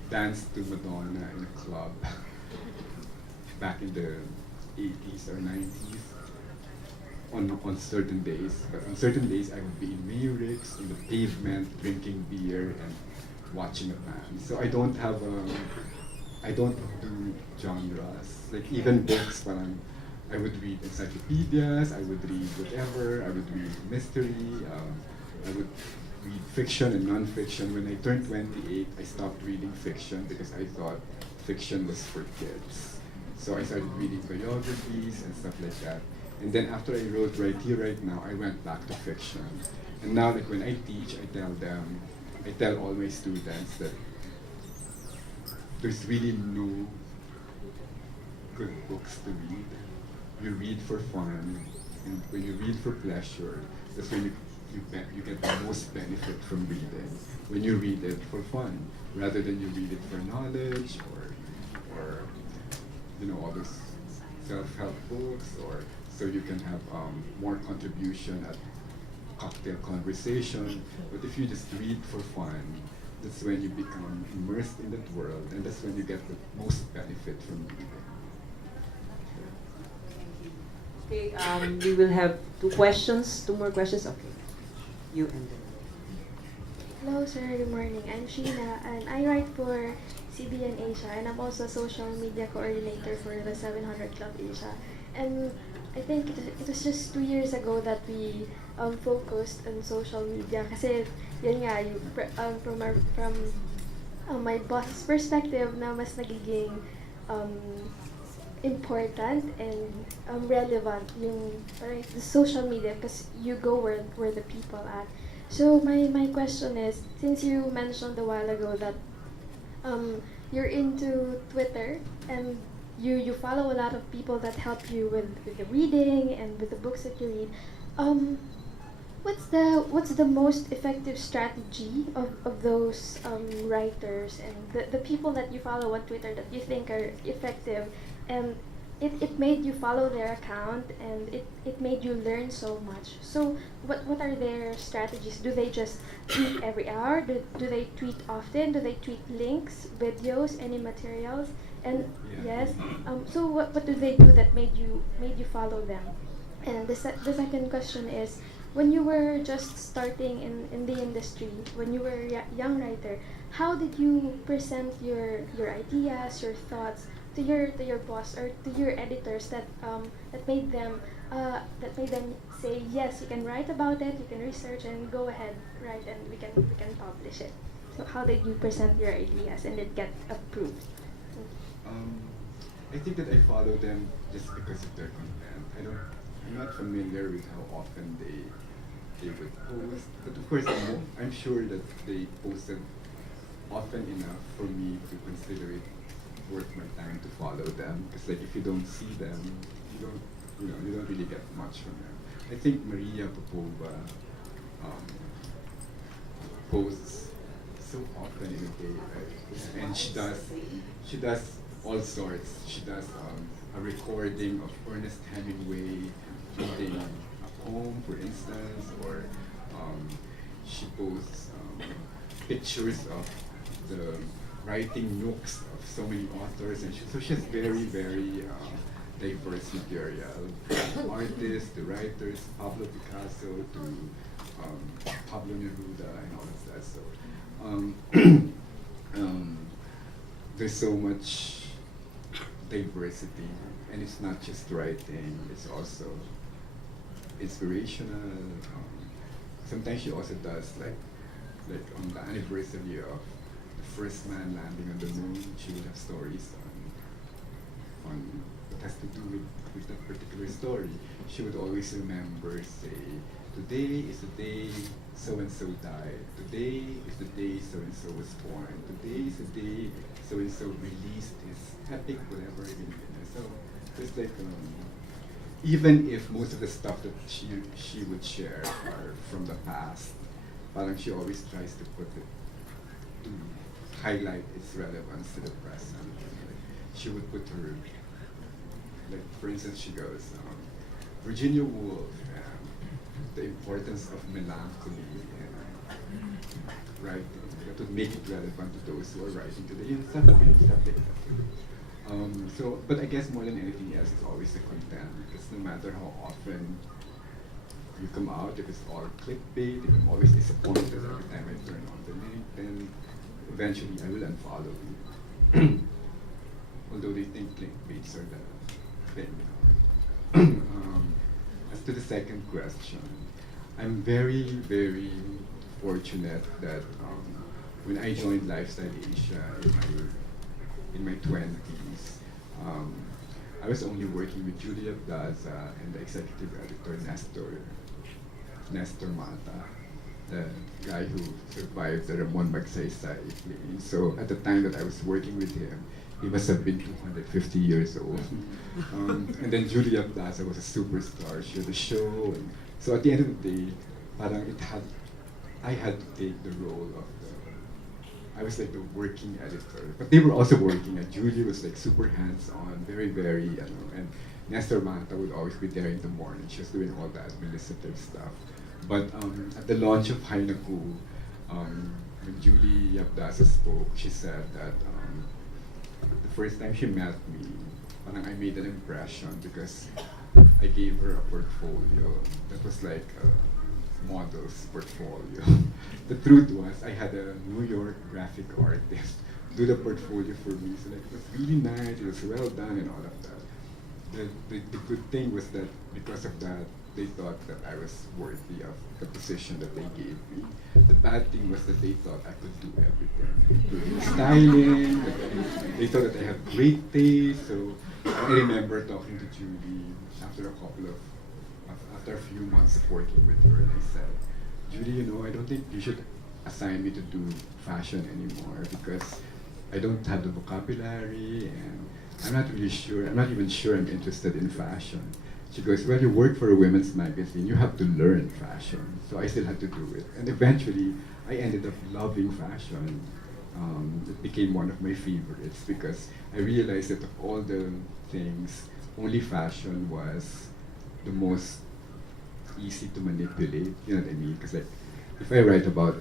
dance to Madonna in a club back in the 80s or 90s on certain days. But on certain days, I would be in Mayorix, on the pavement, drinking beer and watching a band. So I don't do genres. Like even books, I would read encyclopedias, I would read whatever, I would read mystery, I would read fiction and non-fiction. When I turned 28, I stopped reading fiction because I thought fiction was for kids. So I started reading biographies and stuff like that. And then after I wrote Right Here, Right Now, I went back to fiction. And now, like when I teach, I tell all my students that there's really no good books to read. You read for fun, and when you read for pleasure, that's when you get the most benefit from reading. When you read it for fun, rather than you read it for knowledge or all those self-help books, or so you can have more contribution at cocktail conversation. But if you just read for fun, that's when you become immersed in that world, and that's when you get the most benefit from reading. Okay, we will have two more questions. Okay, you and then. Hello, sir. Good morning. I'm Sheena, and I write for CBN Asia, and I'm also a social media coordinator for the 700 Club Asia. And I think it was just 2 years ago that we focused on social media. Kasi yun nga, from my boss's perspective, na mas nagiging important and relevant yung the social media because you go where the people at. So my question is, since you mentioned a while ago that you're into Twitter and you follow a lot of people that help you with the reading and with the books that you read, what's the most effective strategy of those writers and the people that you follow on Twitter that you think are effective, and it made you follow their account and it made you learn so much. So what are their strategies? Do they just tweet every hour? Do they tweet often? Do they tweet links, videos, any materials? And yes, so what do they do that made you follow them? And the second question is, when you were just starting in the industry, when you were a young writer, how did you present your ideas, your thoughts to your boss or to your editors that made them say yes, you can write about it, you can research and go ahead, write, and we can publish it. So how did you present your ideas and it get approved? I think that I follow them just because of their content. I'm not familiar with how often they would post, but of course I'm sure that they posted often enough for me to consider it worth my time to follow them. Because like if you don't see them, you don't really get much from them. I think Maria Popova posts so often in a day, right? And she does all sorts. She does a recording of Ernest Hemingway reading a poem, for instance, or she posts pictures of the writing nooks of so many authors, and so she has very, very diverse material. From artists, to writers, Pablo Picasso, to Pablo Neruda, and all of that. So there's so much diversity, and it's not just writing, it's also inspirational. Sometimes she also does like on the anniversary of the first man landing on the moon, she will have stories on what has to do with that particular story. She would always remember, say, today is the day so-and-so died. Today is the day so-and-so was born. Today is the day so-and-so released his epic whatever. So it's like, even if most of the stuff that she would share are from the past, parang she always tries to to highlight its relevance to the present. She would put her, like for instance, she goes, Virginia Woolf, the importance of melancholy and writing, to make it relevant to those who are writing today, and stuff like that. But I guess more than anything else, it's always the content, because no matter how often you come out, if it's all clickbait, if I'm always disappointed every time I turn on the link, then eventually I will unfollow you. Although they think clickbaits are the thing. As to the second question, I'm very, very fortunate that when I joined Lifestyle Asia in my 20s, I was only working with Julia Plaza and the executive editor Nestor Mata, the guy who survived the Ramon Magsaysay plane. So at the time that I was working with him, he must have been 250 years old. And then Julia Plaza was a superstar. She had a show. And so at the end of the day, I had to take the role of I was like the working editor. But they were also working, and Julia was like super hands-on, very, very, and Nestor Mata would always be there in the morning. She was doing all the administrative stuff. But at the launch of Hainaku, when Julie Yabdasa spoke, she said that the first time she met me, parang I made an impression because I gave her a portfolio that was like a model's portfolio. The truth was, I had a New York graphic artist do the portfolio for me. So like, it was really nice, it was well done and all of that. The good thing was that because of that, they thought that I was worthy of the position that they gave me. The bad thing was that they thought I could do everything. Doing styling, they thought that I had great taste. So I remember talking to Julie after after a few months of working with her, and I said, Julie, I don't think you should assign me to do fashion anymore because I don't have the vocabulary and I'm not even sure I'm interested in fashion. She goes, well, you work for a women's magazine, you have to learn fashion. So I still had to do it. And eventually, I ended up loving fashion. It became one of my favorites because I realized that of all the things, only fashion was the most easy to manipulate, you know what I mean? Because like, if I write about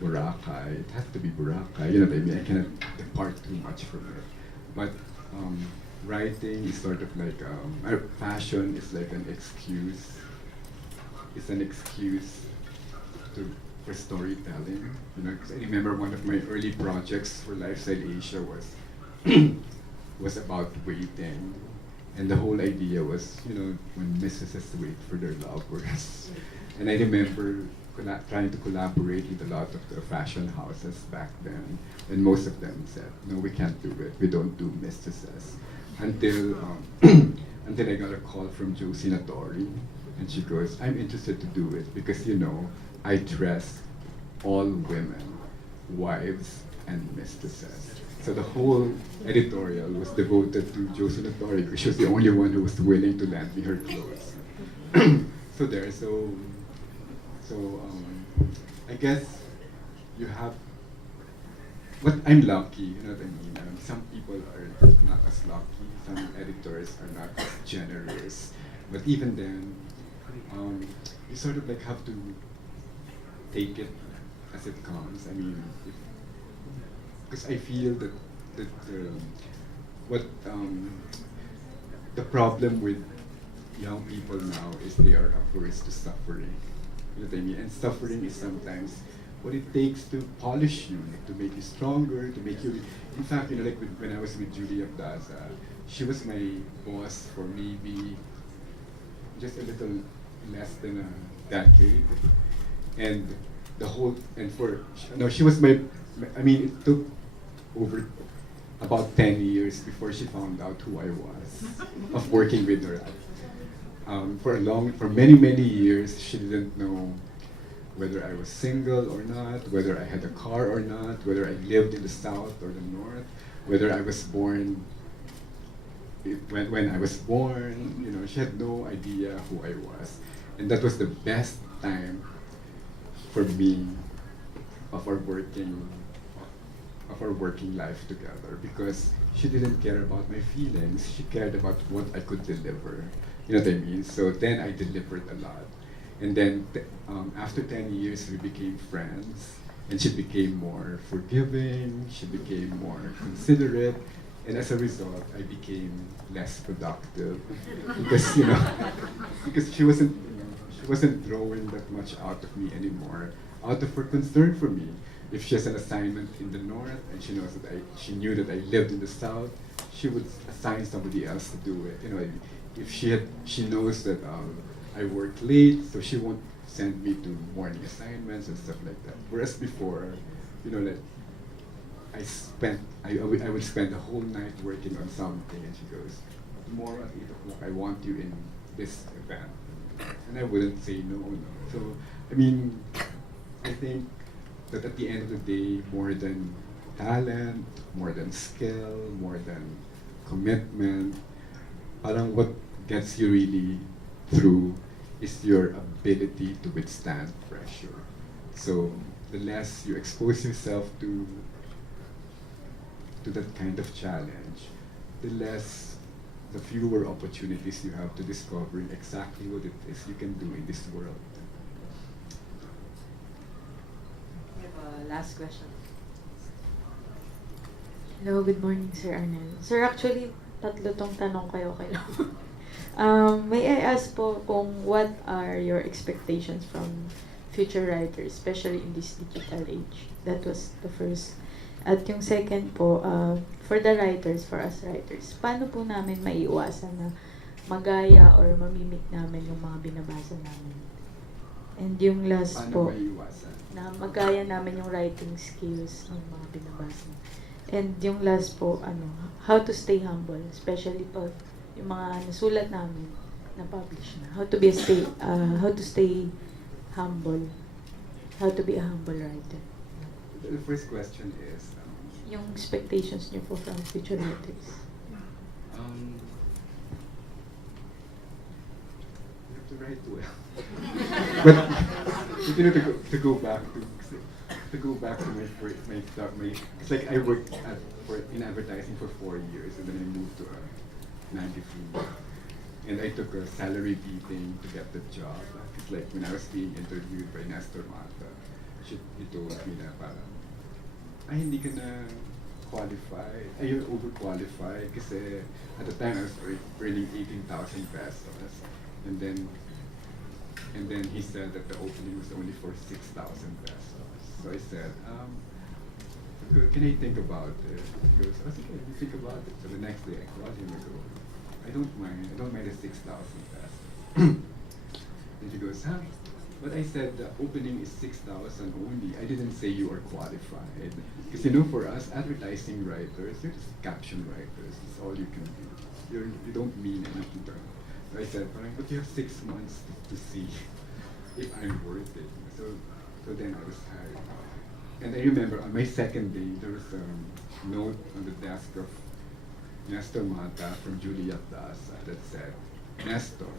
Boracay, it has to be Boracay, you know what I mean? I cannot depart too much from it. But writing is sort of like, fashion is like an excuse. It's an excuse for storytelling. Because I remember one of my early projects for Lifestyle Asia was about waiting. And the whole idea was, when mistresses wait for their lovers. And I remember trying to collaborate with a lot of the fashion houses back then. And most of them said, no, we can't do it. We don't do mistresses. Until I got a call from Josie Natori. And she goes, I'm interested to do it because, I dress all women, wives and mistresses. So the whole editorial was devoted to Josie Natori because she was the only one who was willing to lend me her clothes. So I guess you have, I'm lucky, you know what I mean? Some people are not as lucky, some editors are not as generous. But even then, you sort of like have to take it as it comes. I mean, because I feel that the problem with young people now is they are averse to suffering. You know what I mean? And suffering is sometimes what it takes to polish you, to make you stronger, to make you. In fact, like when I was with Julia Plaza, she was my boss for maybe just a little less than a decade, and she was my. I mean, it took over about 10 years before she found out who I was of working with her. For many years, she didn't know whether I was single or not, whether I had a car or not, whether I lived in the south or the north, whether I was born, when I was born, she had no idea who I was. And that was the best time for me of our working life together because she didn't care about my feelings, she cared about what I could deliver. You know what I mean? So then I delivered a lot. And then after 10 years, we became friends. And she became more forgiving, she became more considerate. And as a result, I became less productive. Because, because she wasn't throwing that much out of me anymore, out of her concern for me. If she has an assignment in the north and she knew that I lived in the south, she would assign somebody else to do it. if she knows that I work late, so she won't send me to morning assignments and stuff like that. Whereas before, like I would spend the whole night working on something, and she goes, tomorrow at 8 o'clock, I want you in this event, and I wouldn't say no. So I mean, I think that at the end of the day, more than talent, more than skill, more than commitment, parang what gets you really through is your ability to withstand pressure. So the less you expose yourself to that kind of challenge, the fewer opportunities you have to discovering exactly what it is you can do in this world. We have a last question. Hello, good morning, Sir Arnel. Sir, actually, tatlo tong tanong kayo lang. May I ask po kung what are your expectations from future writers, especially in this digital age? That was the first. At yung second po, for the writers, for us writers, paano po namin maiiwasan na magaya or mamimik namin yung mga binabasa namin? And yung last Paano po, maiiwasan? na magaya namin yung writing skills ng mga binabasa. And yung last po, how to stay humble, especially pag yung mga nasulat namin na publish na. How to stay humble. How to be a humble writer. The first question is Yung expectations niyo po from future writers. you have to write well. But to go back to my it's like I worked in advertising for 4 years, and then I moved to a 93, and I took a salary beating to get the job. It's like when I was being interviewed by Nestor Mata, he told me na parang, ay, hindi ka na qualified, ay, you're overqualified, kasi at the time I was earning 18,000 pesos, and then he said that the opening was only for 6,000 pesos. So I said, can I think about it? He goes, oh, okay, you think about it. So the next day I called him and go, I don't mind the 6,000 pesos. And he goes, huh? But I said the opening is 6,000 only. I didn't say you are qualified. Because for us advertising writers, you're just caption writers. That's all you can do. You don't mean anything. So I said, but you have 6 months to see if I'm worth it. So then I was hired. And I remember on my second day, there was a note on the desk of Nestor Mata from Juliet Daza that said, Nestor,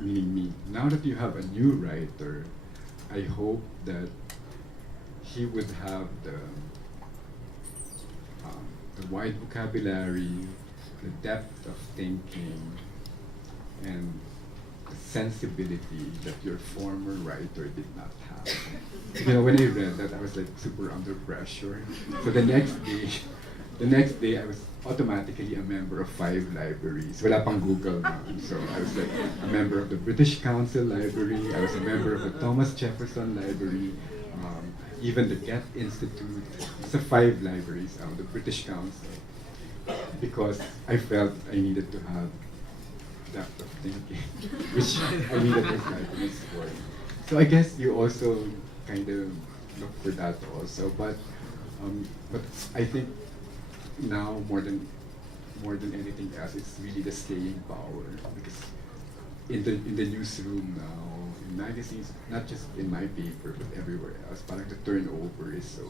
meaning me, now that you have a new writer, I hope that he would have the wide vocabulary, the depth of thinking, and the sensibility that your former writer did not have. When I read that, I was like super under pressure. So the next day I was automatically a member of 5 libraries. Wala pang Google now. So I was like a member of the British Council Library, I was a member of the Thomas Jefferson Library, even the Goethe Institute. It's 5 libraries, the British Council, because I felt I needed to have depth of thinking, which I needed those libraries for. So I guess you also kind of look for that also, but I think now more than anything else, it's really the staying power, because in the newsroom now, in magazines, not just in my paper but everywhere else, parang the turnover is so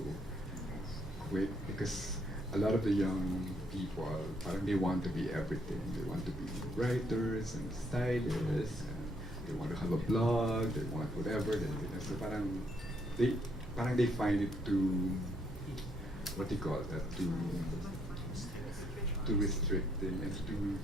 quick, because a lot of the young people, parang they want to be everything. They want to be writers and stylists, and they want to have a blog, they want whatever. So parang they find it too, what do you call that, too restricting and too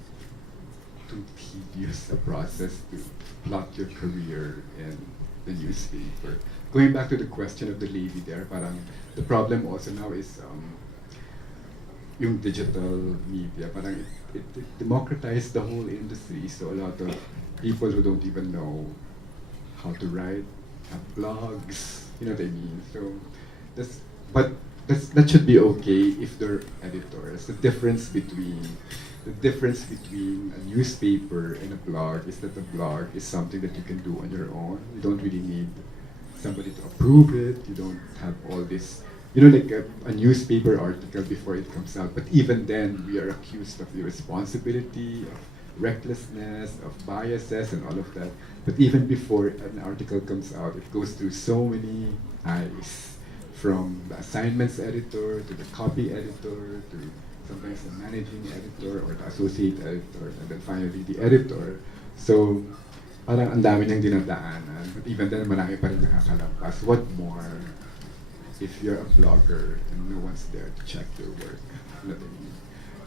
tedious a process to plot your career in the newspaper. Going back to the question of the lady there, parang the problem also now is yung digital media, parang it democratized the whole industry. So a lot of people who don't even know how to write have blogs, you know what I mean? So that should be okay if they're editors. The difference between the difference between a newspaper and a blog is that a blog is something that you can do on your own. You don't really need somebody to approve it. You don't have all this, like a newspaper article before it comes out. But even then, we are accused of irresponsibility, of recklessness, of biases, and all of that. But even before an article comes out, it goes through so many eyes, from the assignments editor to the copy editor to sometimes the managing editor or the associate editor, and then finally the editor. So, parang ang dami niyang dinadaanan. But even then, marami pa rin nakakalampas. What more if you're a blogger and no one's there to check your work? You know what I mean?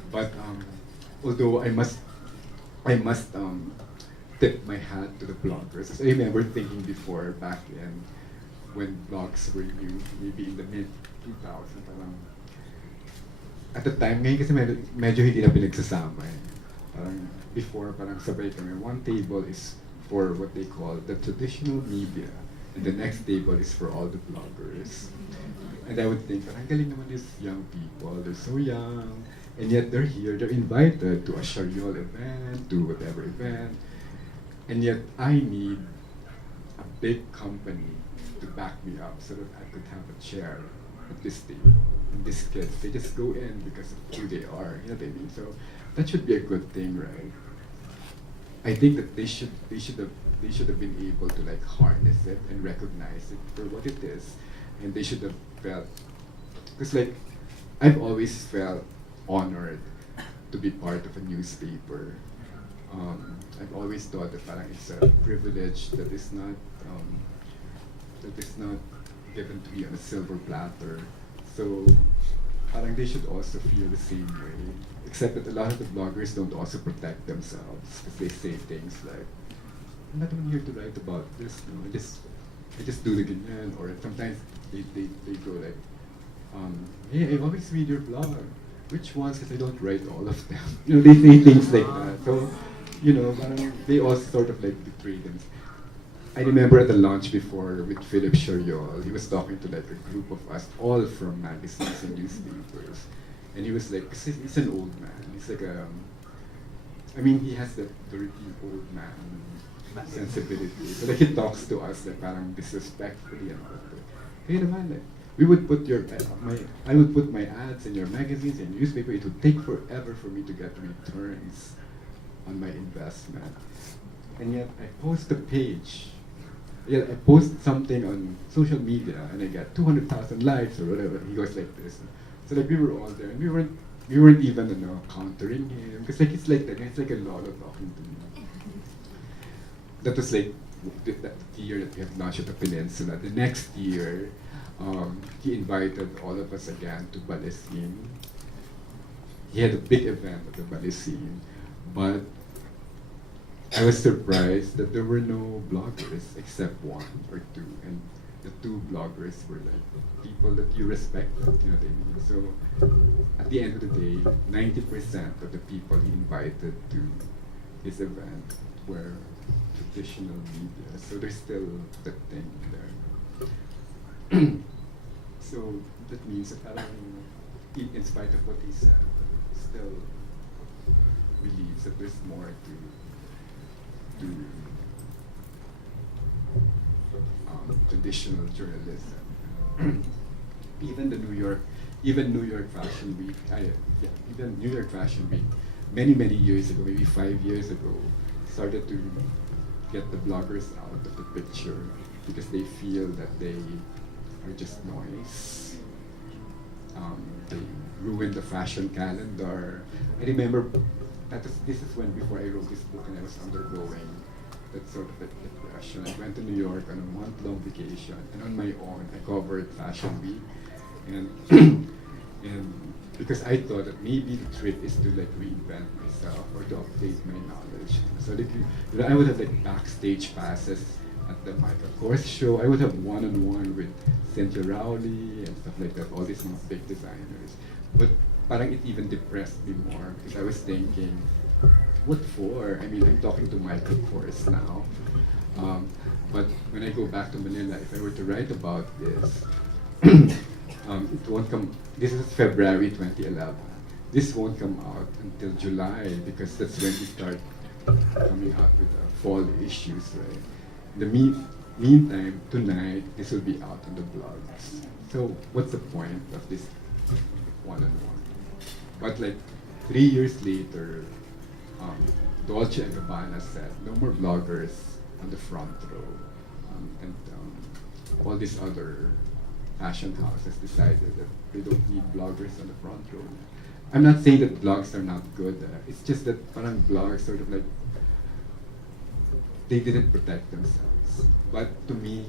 But although I must tip my hat to the bloggers. I remember thinking before, back when blogs were new, maybe in the mid-2000s, parang at the time, ngayon kasi medyo hindi na pinagsasama eh. Parang before, parang sabay kami. One table is for what they call the traditional media, and the next table is for all the bloggers. And I would think, parang galing naman these young people, they're so young, and yet they're here, they're invited to a Shariol event, to whatever event, and yet I need a big company to back me up so that I could have a chair at this table. And these kids, they just go in because of who they are, you know what I mean? So that should be a good thing, right? I think that they should have been able to like harness it and recognize it for what it is, and they should have felt, because like I've always felt honored to be part of a newspaper. I've always thought that parang it's a privilege that is not given to me on a silver platter. So parang they should also feel the same way. Except that a lot of the bloggers don't also protect themselves because they say things like, I'm not even here to write about this, I just do the ganyan. Or sometimes they go like, hey, I always read your blog. Which ones? Because I don't write all of them. They say things like that. So, parang they also sort of like betray them. I remember at the launch before with Philip Shariol, he was talking to like a group of us, all from magazines and newspapers. And he was like, he's an old man. He's like he has that dirty old man sensibility. So like he talks to us like parang disrespectfully and all that. Hey naman, like, I would put my ads in your magazines and newspaper. It would take forever for me to get returns on my investment. And yet I post a page. Yet I post something on social media and I get 200,000 likes or whatever. He goes like this. So like we were all there and we weren't even countering him because like it's like a Lolo talking to me. That was like that year that we had launched at the Peninsula. The next year, he invited all of us again to Balisin. He had a big event at the Balisin, but I was surprised that there were no bloggers except one or two, and the two bloggers were like people that you respect, you know what I mean? So at the end of the day, 90% of the people he invited to his event were traditional media, so there's still that thing there. So that means that in spite of what he said, still believes that there's more to traditional journalism. Even New York Fashion Week, even New York Fashion Week, many years ago, maybe 5 years ago, started to get the bloggers out of the picture because they feel that they are just noise. They ruined the fashion calendar. I remember this is when before I wrote this book and I was undergoing that sort of a depression. I went to New York on a month-long vacation, and on my own I covered Fashion Week, and and because I thought that maybe the trick is to like reinvent myself or to update my knowledge. So like I would have like backstage passes at the Michael Kors show. I would have one-on-one with Cynthia Rowley and stuff like that, all these big designers. But parang it even depressed me more because I was thinking, what for? I mean, I'm talking to Michael Kors now. But when I go back to Manila, if I were to write about this, it won't come. This is February 2011. this won't come out until July because that's when we start coming out with the fall issues, right? In the meantime, tonight, this will be out on the blogs. So what's the point of this one-on-one? But like 3 years later, Dolce & Gabbana said, no more bloggers on the front row. And all these other fashion houses decided that they don't need bloggers on the front row. I'm not saying that blogs are not good. It's just that parang blogs sort of like, they didn't protect themselves. But to me,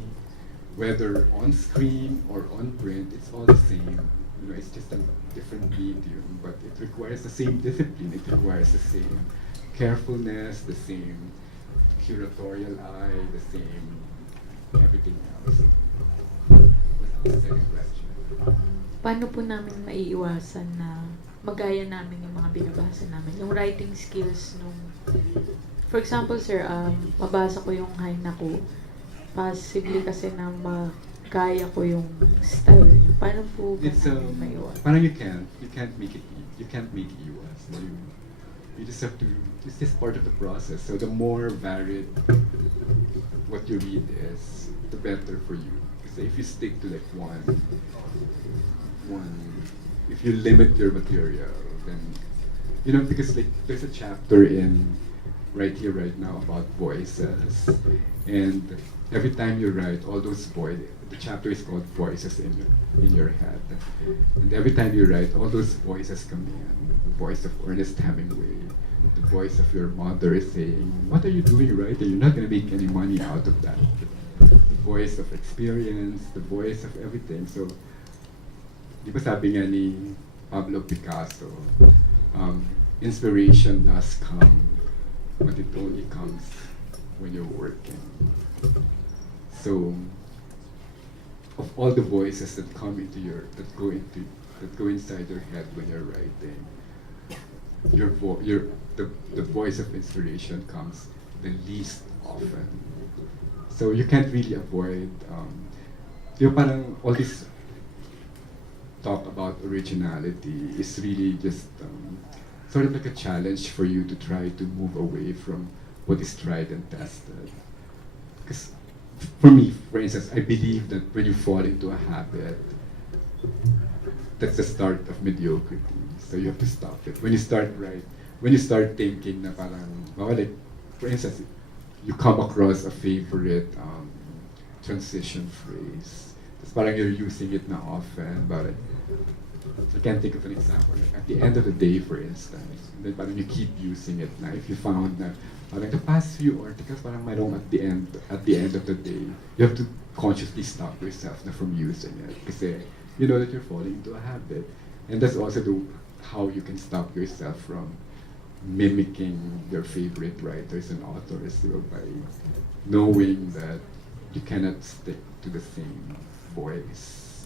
whether on screen or on print, it's all the same. You know, it's just a different medium, but it requires the same discipline. It requires the same carefulness, the same curatorial eye, the same everything else. What's the second question? Paano po namin maiiwasan na magaya namin yung mga binabasa namin? Yung writing skills nung... For example, sir, mabasa ko yung Haina ko. Possibly kasi na magaya ko yung style niyo. Paano po ba namin maiiwasan? Parang you can't make it iwas. You just have to, it's just part of the process. So the more varied what you read is, the better for you. Because if you stick to like one, if you limit your material, then, you know, because like there's a chapter in right here, right now about voices. And every time you write, all those voices, the chapter is called Voices in Your Head. And every time you write, all those voices come in. The voice of Ernest Hemingway, the voice of your mother is saying, what are you doing writing? You're not going to make any money out of that. The voice of experience, the voice of everything. So, di ba sabi nga ni Pablo Picasso, inspiration does come, but it only comes when you're working. So, of all the voices that come into that go inside your head when you're writing, the voice of inspiration comes the least often. So you can't really avoid, parang all this talk about originality is really just sort of like a challenge for you to try to move away from what is tried and tested. Because for me, for instance, I believe that when you fall into a habit, that's the start of mediocrity. So you have to stop it. When you start thinking na parang, like, for instance, you come across a favorite transition phrase. Tapos parang you're using it na often, but I can't think of an example. Like at the end of the day, for instance, then parang you keep using it na. If you found na parang the past few articles parang mayroong at the end of the day, you have to consciously stop yourself na from using it. Kasi you know that you're falling into a habit. And that's also how you can stop yourself from mimicking your favorite writers and authors, by knowing that you cannot stick to the same voice.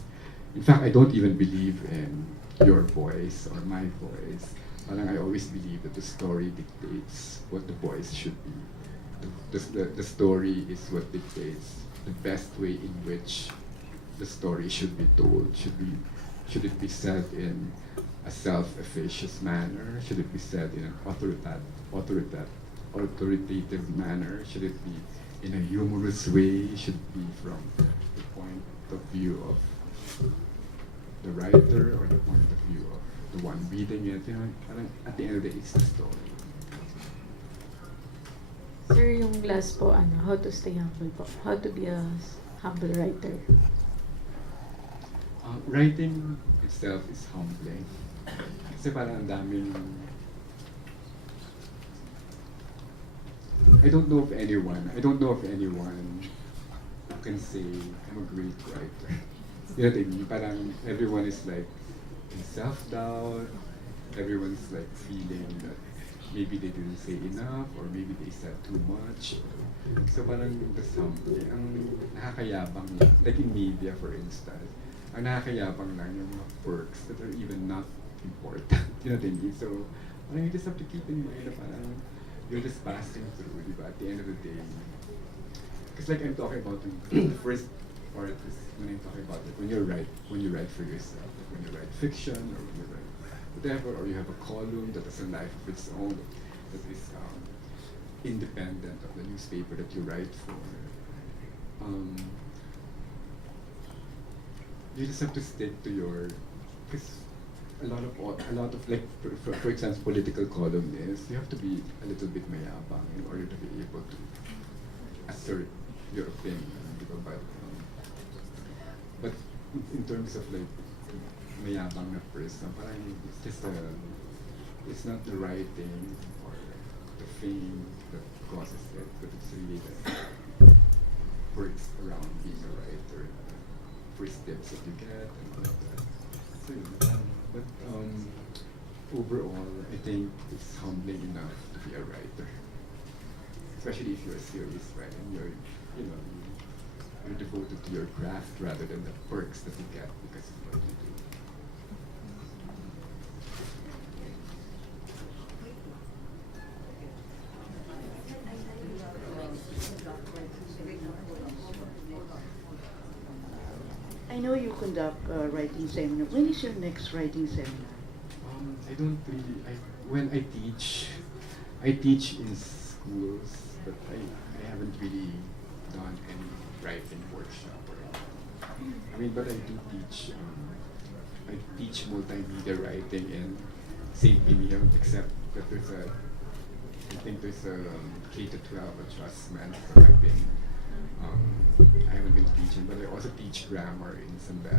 In fact, I don't even believe in your voice or my voice. Parang I always believe that the story dictates what the voice should be. The story is what dictates the best way in which the story should be told. Should it be said in a self-efficacious manner? Should it be said in an authoritative manner? Should it be in a humorous way? Should it be from the point of view of the writer or the point of view of the one reading it? You know, at the end of the day, it's the story. Sir, yung last po, how to stay humble po? How to be a humble writer? Writing itself is humbling. Kasi parang ang daming... I don't know of anyone who can say, I'm a great writer. You know what I mean? Parang everyone is like in self-doubt, everyone's like feeling that maybe they didn't say enough, or maybe they said too much. So parang that's humbling. Ang nakakayabang lang, like in media for instance, ang nakakayabang lang yung mga perks that are even not important. You know what I mean? So parang you just have to keep in mind na parang you're just passing through, di ba? At the end of the day. Because like I'm talking about the first part is when I'm talking about it, when you write for yourself, like when you write fiction or when you write whatever, or you have a column that has a life of its own, that is independent of the newspaper that you write for. You just have to stick to your, because a lot of like, for example, political columnists, you have to be a little bit mayabang in order to be able to assert your opinion, but in terms of like mayabang na person, parang it's just it's not the writing or the fame that causes it, but it's really the perks around being a writer, first tips that you get and all of that. So, but overall, I think it's humbling enough to be a writer, especially if you're a serious writer and you're devoted to your craft rather than the perks that you get because of what you do. I know you conduct writing seminar. When is your next writing seminar? I don't really. When I teach in schools, but I haven't really done any writing workshop. I mean, but I do teach. I teach multimedia writing in St. Pinium, except that I think there's a K to 12 adjustment. So I haven't been teaching, but I also teach grammar in Santo.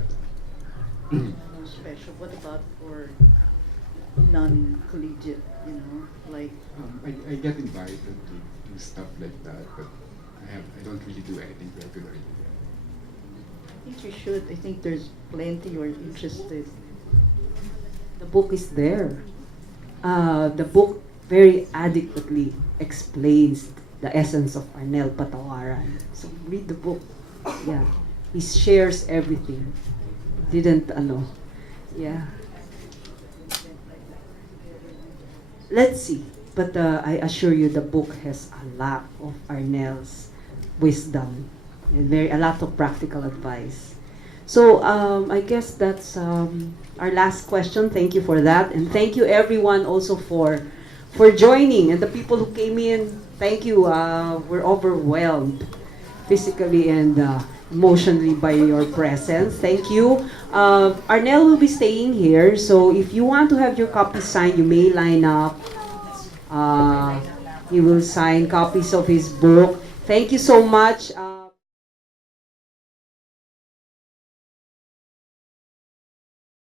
No special. What about for non-collegiate, like? I get invited to do stuff like that, but I don't really do anything regularly. I think you should. I think there's plenty who are interested. The book is there. The book very adequately explains the essence of Arnel Patawaran. So read the book. Yeah, he shares everything. Didn't yeah. Let's see. But I assure you, the book has a lot of Arnel's wisdom and a lot of practical advice. So I guess that's our last question. Thank you for that, and thank you everyone also for joining, and the people who came in. Thank you. We're overwhelmed physically and emotionally by your presence. Thank you. Arnel will be staying here, so if you want to have your copy signed, you may line up. He will sign copies of his book. Thank you so much.